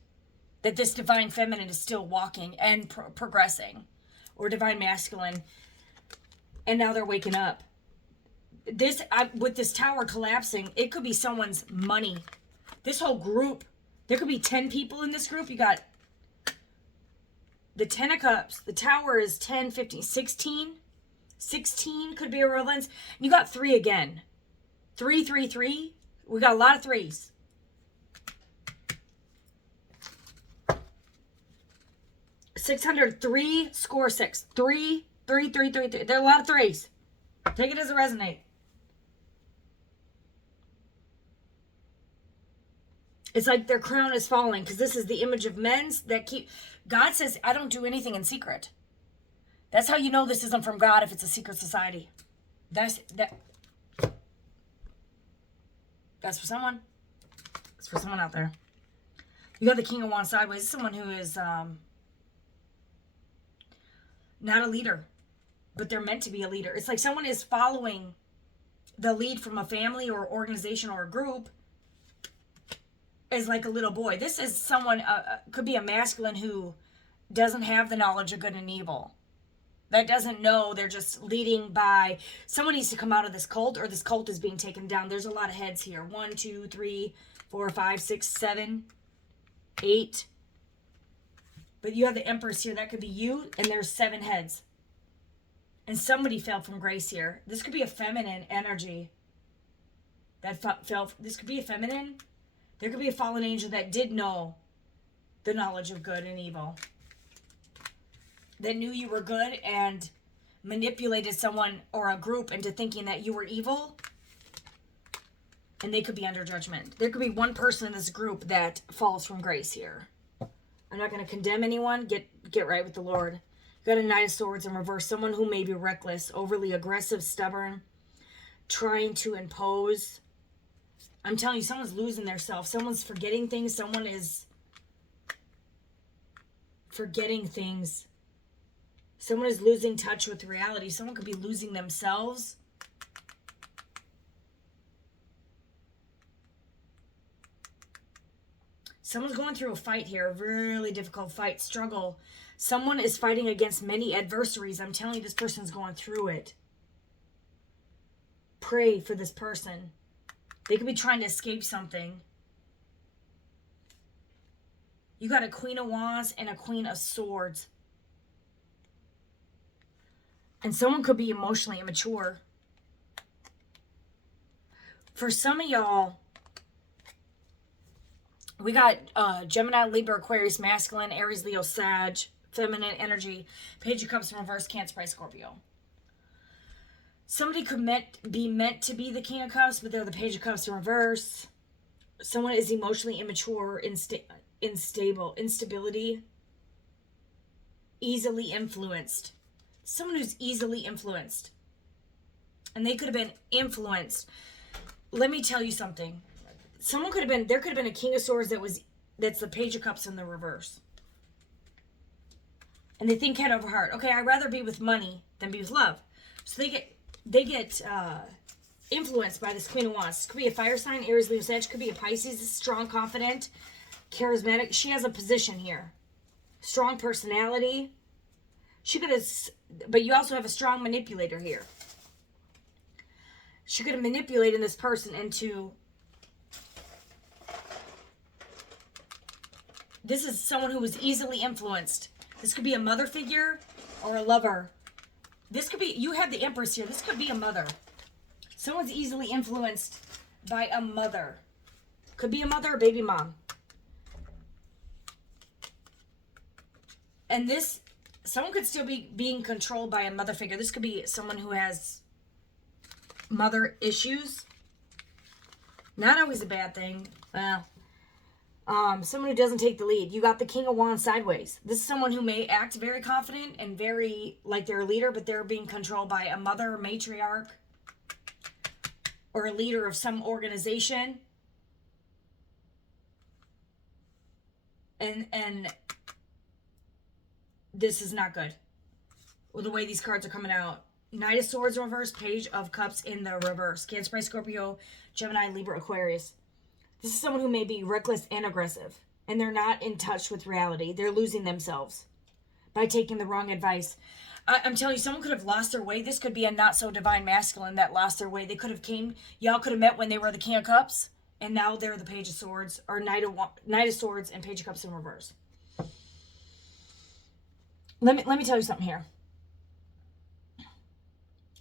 That this divine feminine is still walking and progressing, or divine masculine, and now they're waking up. With this Tower collapsing, it could be someone's money. This whole group, there could be 10 people in this group. You got the 10 of Cups. The Tower is 10, 15, 16. 16 could be a relevance. You got 3 again. 3, 3, 3. We got a lot of 3s. $603 score 6. 3, 3, 3, 3, 3. There are a lot of 3s. Take it as a resonate. It's like their crown is falling, because this is the image of men's that keep. God says, I don't do anything in secret. That's how you know this isn't from God if it's a secret society. That's for someone. It's for someone out there. You got the King of Wands sideways. It's someone who is not a leader, but they're meant to be a leader. It's like someone is following the lead from a family or organization or a group as like a little boy. This is someone, could be a masculine who doesn't have the knowledge of good and evil. That doesn't know, they're just leading by. Someone needs to come out of this cult, or this cult is being taken down. There's a lot of heads here. 1, 2, 3, 4, 5, 6, 7, 8. But you have the Empress here. That could be you, and there's 7 heads. And somebody fell from grace here. This could be a feminine energy that fell. This could be a feminine. There could be a fallen angel that did know the knowledge of good and evil. That knew you were good and manipulated someone or a group into thinking that you were evil. And they could be under judgment. There could be one person in this group that falls from grace here. I'm not going to condemn anyone. Get right with the Lord. You got a Knight of Swords in reverse. Someone who may be reckless, overly aggressive, stubborn, trying to impose I'm telling you, someone's losing their self. Someone's forgetting things. Someone is forgetting things. Someone is losing touch with reality. Someone could be losing themselves. Someone's going through a fight here, a really difficult fight, struggle. Someone is fighting against many adversaries. I'm telling you, this person's going through it. Pray for this person. They could be trying to escape something. You got a Queen of Wands and a Queen of Swords. And someone could be emotionally immature. For some of y'all, we got Gemini, Libra, Aquarius, masculine, Aries, Leo, Sag, feminine energy, Page of Cups in reverse, Cancer, Pisces, Scorpio. Somebody could be meant to be the King of Cups, but they're the Page of Cups in reverse. Someone is emotionally immature, instability, easily influenced. Someone who's easily influenced. And they could have been influenced. Let me tell you something. There could have been a King of Swords that's the Page of Cups in the reverse. And they think head over heart. Okay, I'd rather be with money than be with love. So they get influenced by this Queen of Wands. This could be a fire sign, Aries, Leo, Sag. Could be a Pisces, strong, confident, charismatic. She has a position here. Strong personality. She could have, but you also have a strong manipulator here. She could have manipulated this person into, this is someone who was easily influenced. This could be a mother figure or a lover. This could be, you have the Empress here. This could be a mother. Someone's easily influenced by a mother. Could be a mother or baby mom. And this, someone could still be being controlled by a mother figure. This could be someone who has mother issues. Not always a bad thing. Well, someone who doesn't take the lead. You got the King of Wands sideways. This is someone who may act very confident and very like they're a leader, but they're being controlled by a mother, matriarch, or a leader of some organization. And this is not good. Well, the way these cards are coming out. Knight of Swords in reverse, Page of Cups in the reverse. Cancer, Pisces, Scorpio, Gemini, Libra, Aquarius. This is someone who may be reckless and aggressive. And they're not in touch with reality. They're losing themselves by taking the wrong advice. I'm telling you, someone could have lost their way. This could be a not so divine masculine that lost their way. They could have y'all could have met when they were the King of Cups. And now they're the Page of Swords. Or Knight of Swords and Page of Cups in reverse. Let me tell you something here.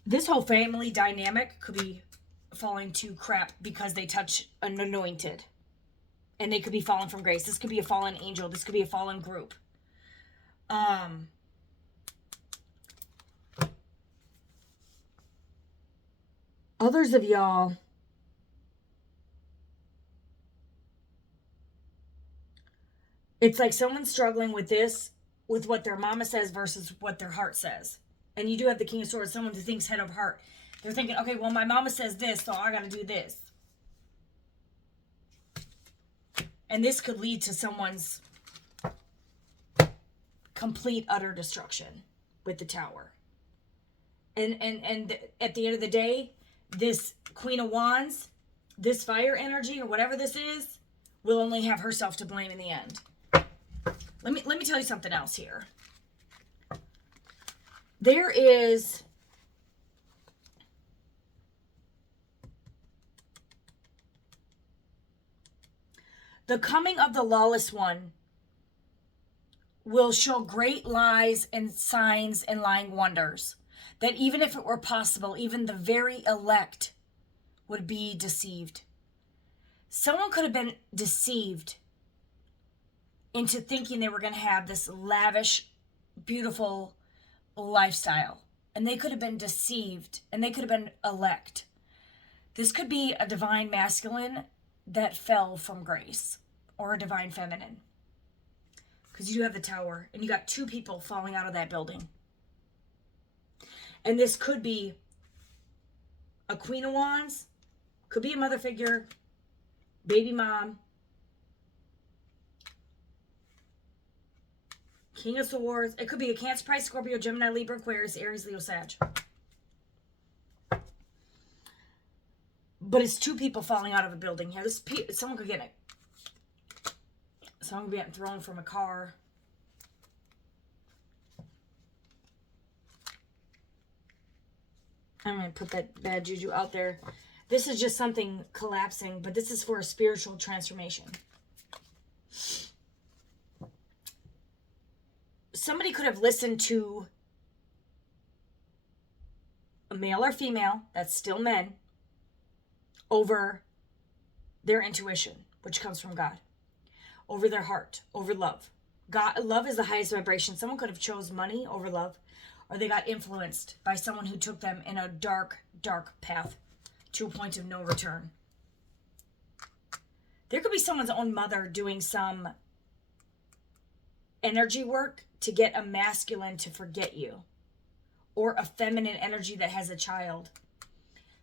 This whole family dynamic could be falling to crap because they touch an anointed. And they could be fallen from grace. This could be a fallen angel. This could be a fallen group. Others of y'all, it's like someone's struggling with this, with what their mama says versus what their heart says. And you do have the King of Swords, someone who thinks head over heart. They're thinking, okay, well, my mama says this, so I got to do this. And this could lead to someone's complete, utter destruction with the Tower. And at the end of the day, this Queen of Wands, this fire energy or whatever this is, will only have herself to blame in the end. Let me tell you something else here. There is the coming of the lawless one will show great lies and signs and lying wonders. That even if it were possible, even the very elect would be deceived. Someone could have been deceived into thinking they were going to have this lavish, beautiful lifestyle. And they could have been deceived, and they could have been elect. This could be a divine masculine that fell from grace, or a divine feminine. Because you do have the Tower, and you got two people falling out of that building. And this could be a Queen of Wands, could be a mother figure, baby mom, King of Swords. It could be a Cancer, Pisces, Scorpio, Gemini, Libra, Aquarius, Aries, Leo, Sag. But it's two people falling out of a building here. Someone could get it. Someone could be getting thrown from a car. I'm going to put that bad juju out there. This is just something collapsing, but this is for a spiritual transformation. Somebody could have listened to a male or female, that's still men, over their intuition, which comes from God, over their heart, over love. Love is the highest vibration. Someone could have chose money over love, or they got influenced by someone who took them in a dark, dark path to a point of no return. There could be someone's own mother doing some energy work to get a masculine to forget you, or a feminine energy that has a child.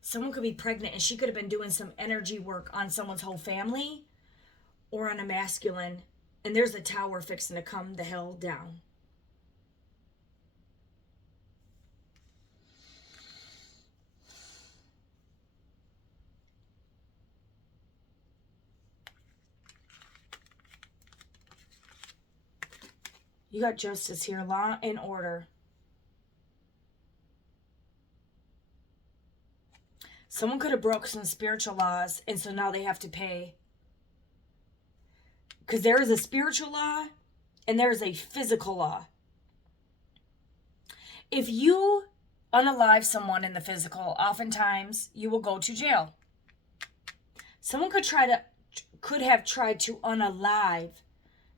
Someone could be pregnant and she could have been doing some energy work on someone's whole family or on a masculine, and there's a tower fixing to come the hell down. You got justice here, law and order. Someone could have broke some spiritual laws, and so now they have to pay. Because there is a spiritual law, and there is a physical law. If you unalive someone in the physical, oftentimes you will go to jail. Someone could have tried to unalive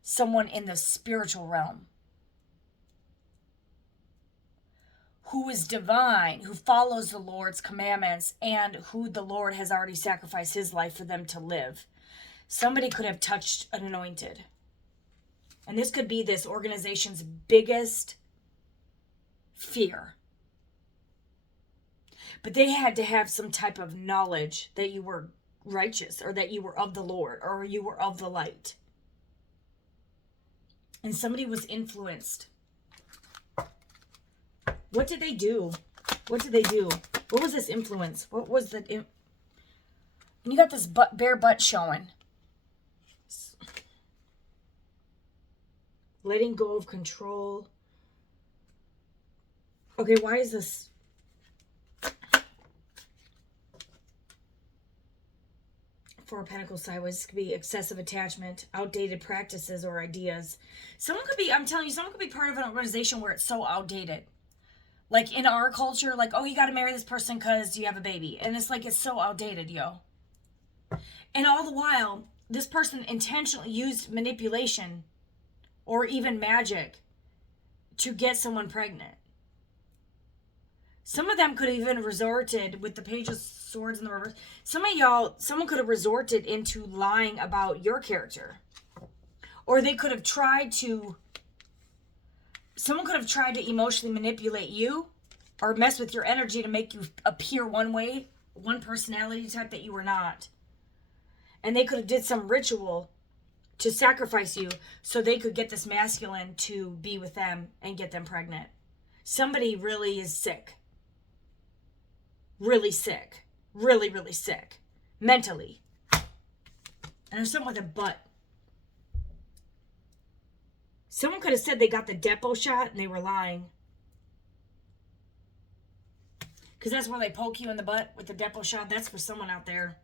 someone in the spiritual realm, who is divine, who follows the Lord's commandments, and who the Lord has already sacrificed his life for them to live. Somebody could have touched an anointed. And this could be this organization's biggest fear. But they had to have some type of knowledge that you were righteous, or that you were of the Lord, or you were of the light. And somebody was influenced. What did they do? What did they do? What was this influence? What was the... And you got this bare butt showing. Letting go of control. Okay, why is this... Four of Pentacles sideways. This could be excessive attachment, outdated practices or ideas. Someone could be, I'm telling you, someone could be part of an organization where it's so outdated. Like in our culture, like, oh, you got to marry this person because you have a baby. And it's like, it's so outdated, yo. And all the while, this person intentionally used manipulation or even magic to get someone pregnant. Some of them could have even resorted, with the Page of Swords in the reverse, someone could have resorted into lying about your character. Or they could have someone could have tried to emotionally manipulate you or mess with your energy to make you appear one way, one personality type that you were not. And they could have did some ritual to sacrifice you so they could get this masculine to be with them and get them pregnant. Somebody really is sick. Really sick. Really, really sick. Mentally. And there's someone with a butt. Someone could have said they got the depot shot and they were lying. Because that's where they poke you in the butt with the depot shot. That's for someone out there.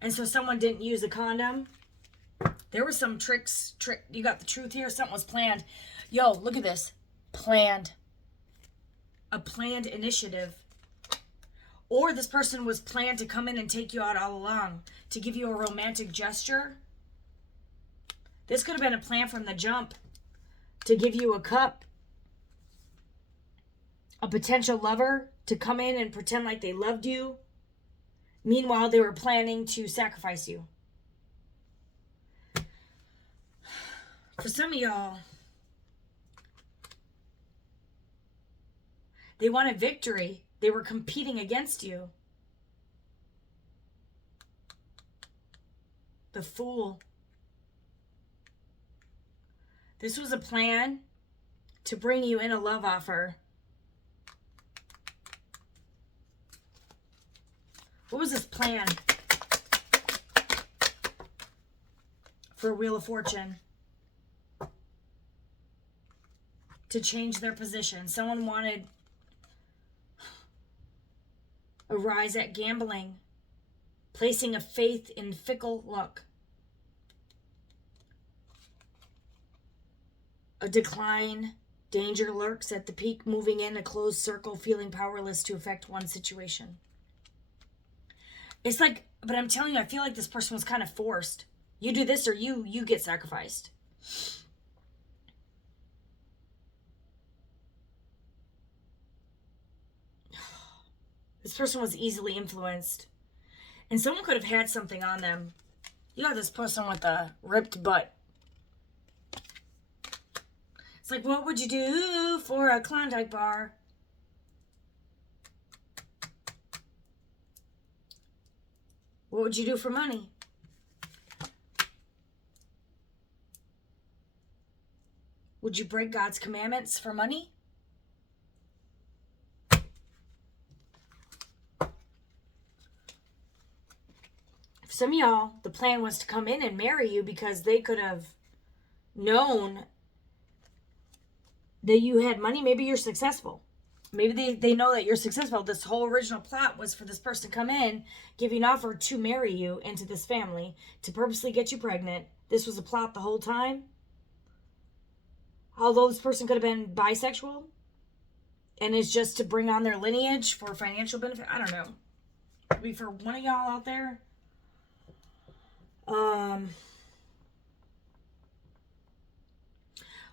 And so someone didn't use a condom. There were some tricks. You got the truth here. Something was planned. Yo, look at this. Planned. A planned initiative. Or this person was planned to come in and take you out all along. To give you a romantic gesture. This could have been a plan from the jump. To give you a cup. A potential lover to come in and pretend like they loved you. Meanwhile, they were planning to sacrifice you. For some of y'all, they wanted victory. They were competing against you. The Fool. This was a plan to bring you in a love offer. What was this plan for Wheel of Fortune? To change their position. Someone wanted a rise at gambling, placing a faith in fickle luck. A decline, danger lurks at the peak, moving in a closed circle, feeling powerless to affect one situation. It's like, but I'm telling you, I feel like this person was kind of forced. You do this or you get sacrificed. This person was easily influenced. And someone could have had something on them. You got this person with a ripped butt. It's like, what would you do for a Klondike bar? What would you do for money? Would you break God's commandments for money? Some of y'all, the plan was to come in and marry you because they could have known that you had money. Maybe you're successful. Maybe they know that you're successful. This whole original plot was for this person to come in, give you an offer to marry you into this family, to purposely get you pregnant. This was a plot the whole time. Although this person could have been bisexual and is just to bring on their lineage for financial benefit. I don't know. Maybe for one of y'all out there.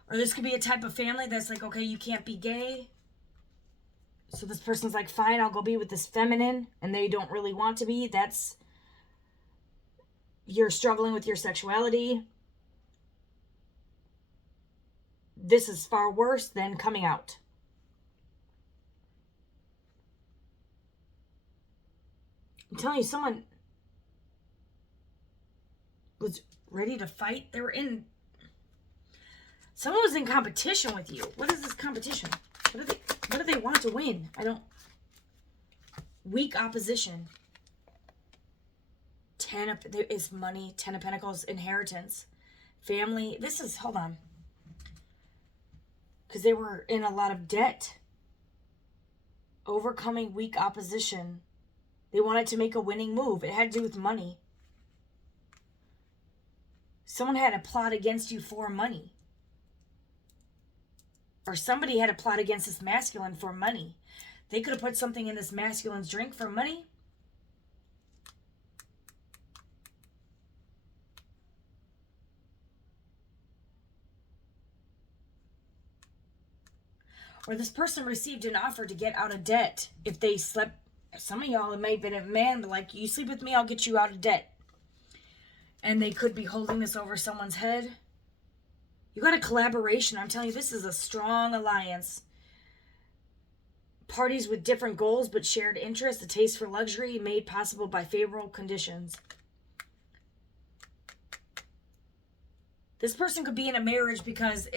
Or this could be a type of family that's like, okay, you can't be gay. So this person's like, fine, I'll go be with this feminine, and they don't really want to be. That's, you're struggling with your sexuality. This is far worse than coming out. I'm telling you, someone was ready to fight. Someone was in competition with you. What is this competition? What do they want to win? Weak opposition. Is money. 10 of Pentacles, inheritance. Family. Hold on. Because they were in a lot of debt. Overcoming weak opposition. They wanted to make a winning move. It had to do with money. Someone had a plot against you for money. Or somebody had a plot against this masculine for money. They could have put something in this masculine's drink for money. Or this person received an offer to get out of debt if they slept. Some of y'all, it may have been a man, but like, you sleep with me, I'll get you out of debt. And they could be holding this over someone's head. You got a collaboration. I'm telling you, this is a strong alliance. Parties with different goals but shared interests, a taste for luxury made possible by favorable conditions. This person could be in a marriage because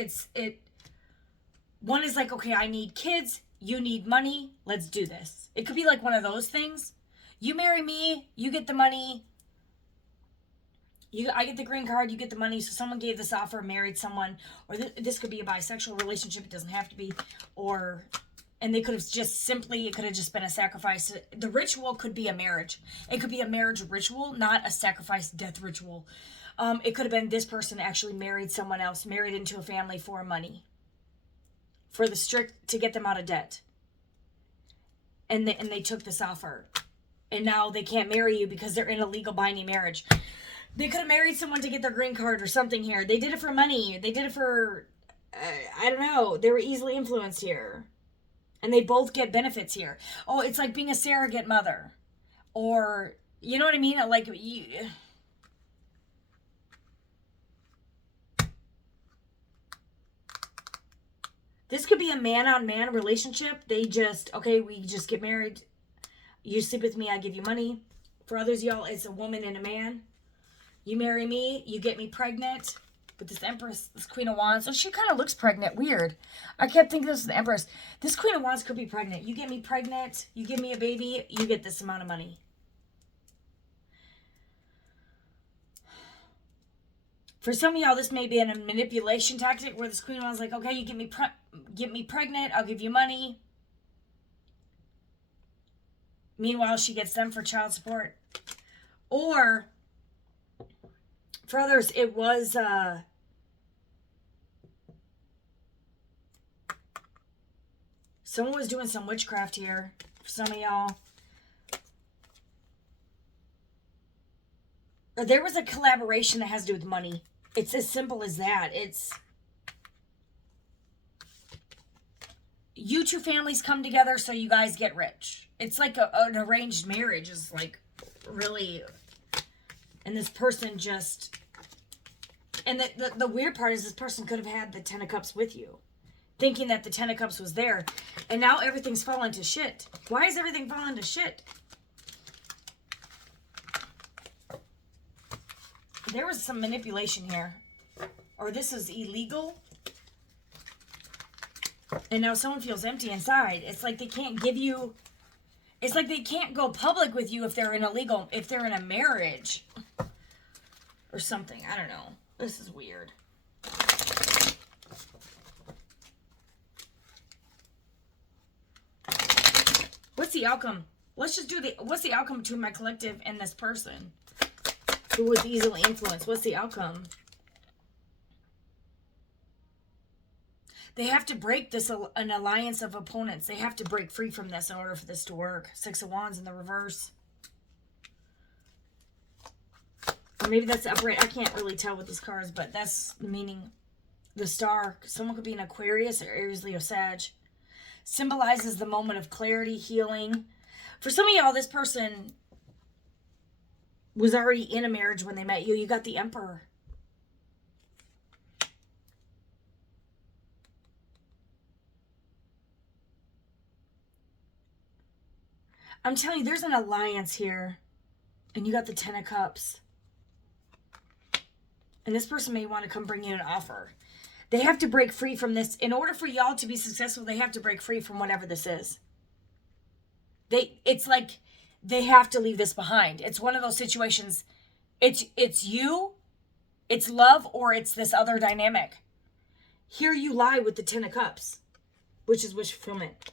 one is like, okay, I need kids, you need money, let's do this. It could be like one of those things. You marry me, you get the money. I get the green card, you get the money. So someone gave this offer, married someone, or this could be a bisexual relationship. It doesn't have to be, and they could have it could have just been a sacrifice. The ritual could be a marriage. It could be a marriage ritual, not a sacrifice death ritual. It could have been this person actually married someone else, married into a family for money, to get them out of debt. And they took this offer, and now they can't marry you because they're in a legal binding marriage. They could have married someone to get their green card or something here. They did it for money. They did it for, I don't know. They were easily influenced here. And they both get benefits here. Oh, it's like being a surrogate mother. Or, you know what I mean? Like, this could be a man-on-man relationship. We just get married. You sleep with me, I give you money. For others, y'all, it's a woman and a man. You marry me, you get me pregnant. With this Empress, this Queen of Wands. So she kind of looks pregnant. Weird. I kept thinking this was the Empress. This Queen of Wands could be pregnant. You get me pregnant, you give me a baby, you get this amount of money. For some of y'all, this may be a manipulation tactic where this Queen of Wands is like, okay, you get me pregnant, I'll give you money. Meanwhile, she gets them for child support. Or for others, it was someone was doing some witchcraft here. For some of y'all. Or there was a collaboration that has to do with money. It's as simple as that. It's you two families come together so you guys get rich. It's like an arranged marriage is like really... And this person just... And the weird part is this person could have had the Ten of Cups with you. Thinking that the Ten of Cups was there. And now everything's falling to shit. Why is everything falling to shit? There was some manipulation here. Or this is illegal. And now someone feels empty inside. It's like they can't give you... It's like they can't go public with you if they're in if they're in a marriage. Or something. I don't know. This is weird. What's the outcome? Let's just do what's the outcome between my collective and this person who was easily influenced? What's the outcome? They have to break an alliance of opponents. They have to break free from this in order for this to work. Six of Wands in the reverse. Or maybe that's the upright. I can't really tell with these cards, but that's the meaning. The star. Someone could be an Aquarius or Aries, Leo, Sag. Symbolizes the moment of clarity, healing. For some of y'all, this person was already in a marriage when they met you. You got the Emperor. I'm telling you, there's an alliance here. And you got the Ten of Cups. And this person may want to come bring you an offer. They have to break free from this. In order for y'all to be successful, they have to break free from whatever this is. It's like they have to leave this behind. It's one of those situations. It's you, it's love, or it's this other dynamic. Here you lie with the Ten of Cups, which is wish fulfillment.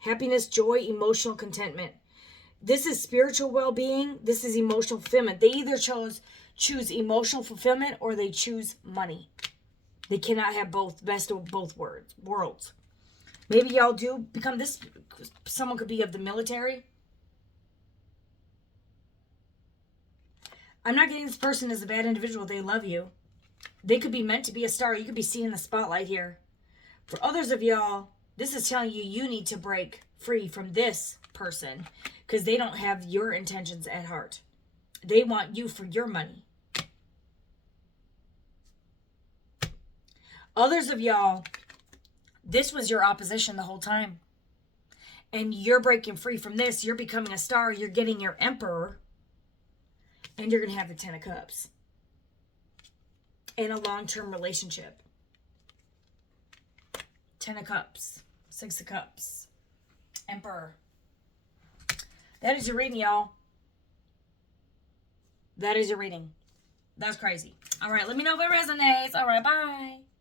Happiness, joy, emotional contentment. This is spiritual well-being. This is emotional fulfillment. They either choose emotional fulfillment or they choose money. They cannot have both, best of both worlds. Maybe y'all do become this. Someone could be of the military. I'm not getting this person as a bad individual. They love you. They could be meant to be a star. You could be seeing the spotlight here. For others of y'all, this is telling you you need to break free from this person because they don't have your intentions at heart. They want you for your money. Others of y'all, this was your opposition the whole time. And you're breaking free from this. You're becoming a star. You're getting your Emperor. And you're going to have the Ten of Cups. In a long-term relationship. Ten of Cups. Six of Cups. Emperor. That is your reading, y'all. That is your reading. That's crazy. All right, let me know if it resonates. All right, bye.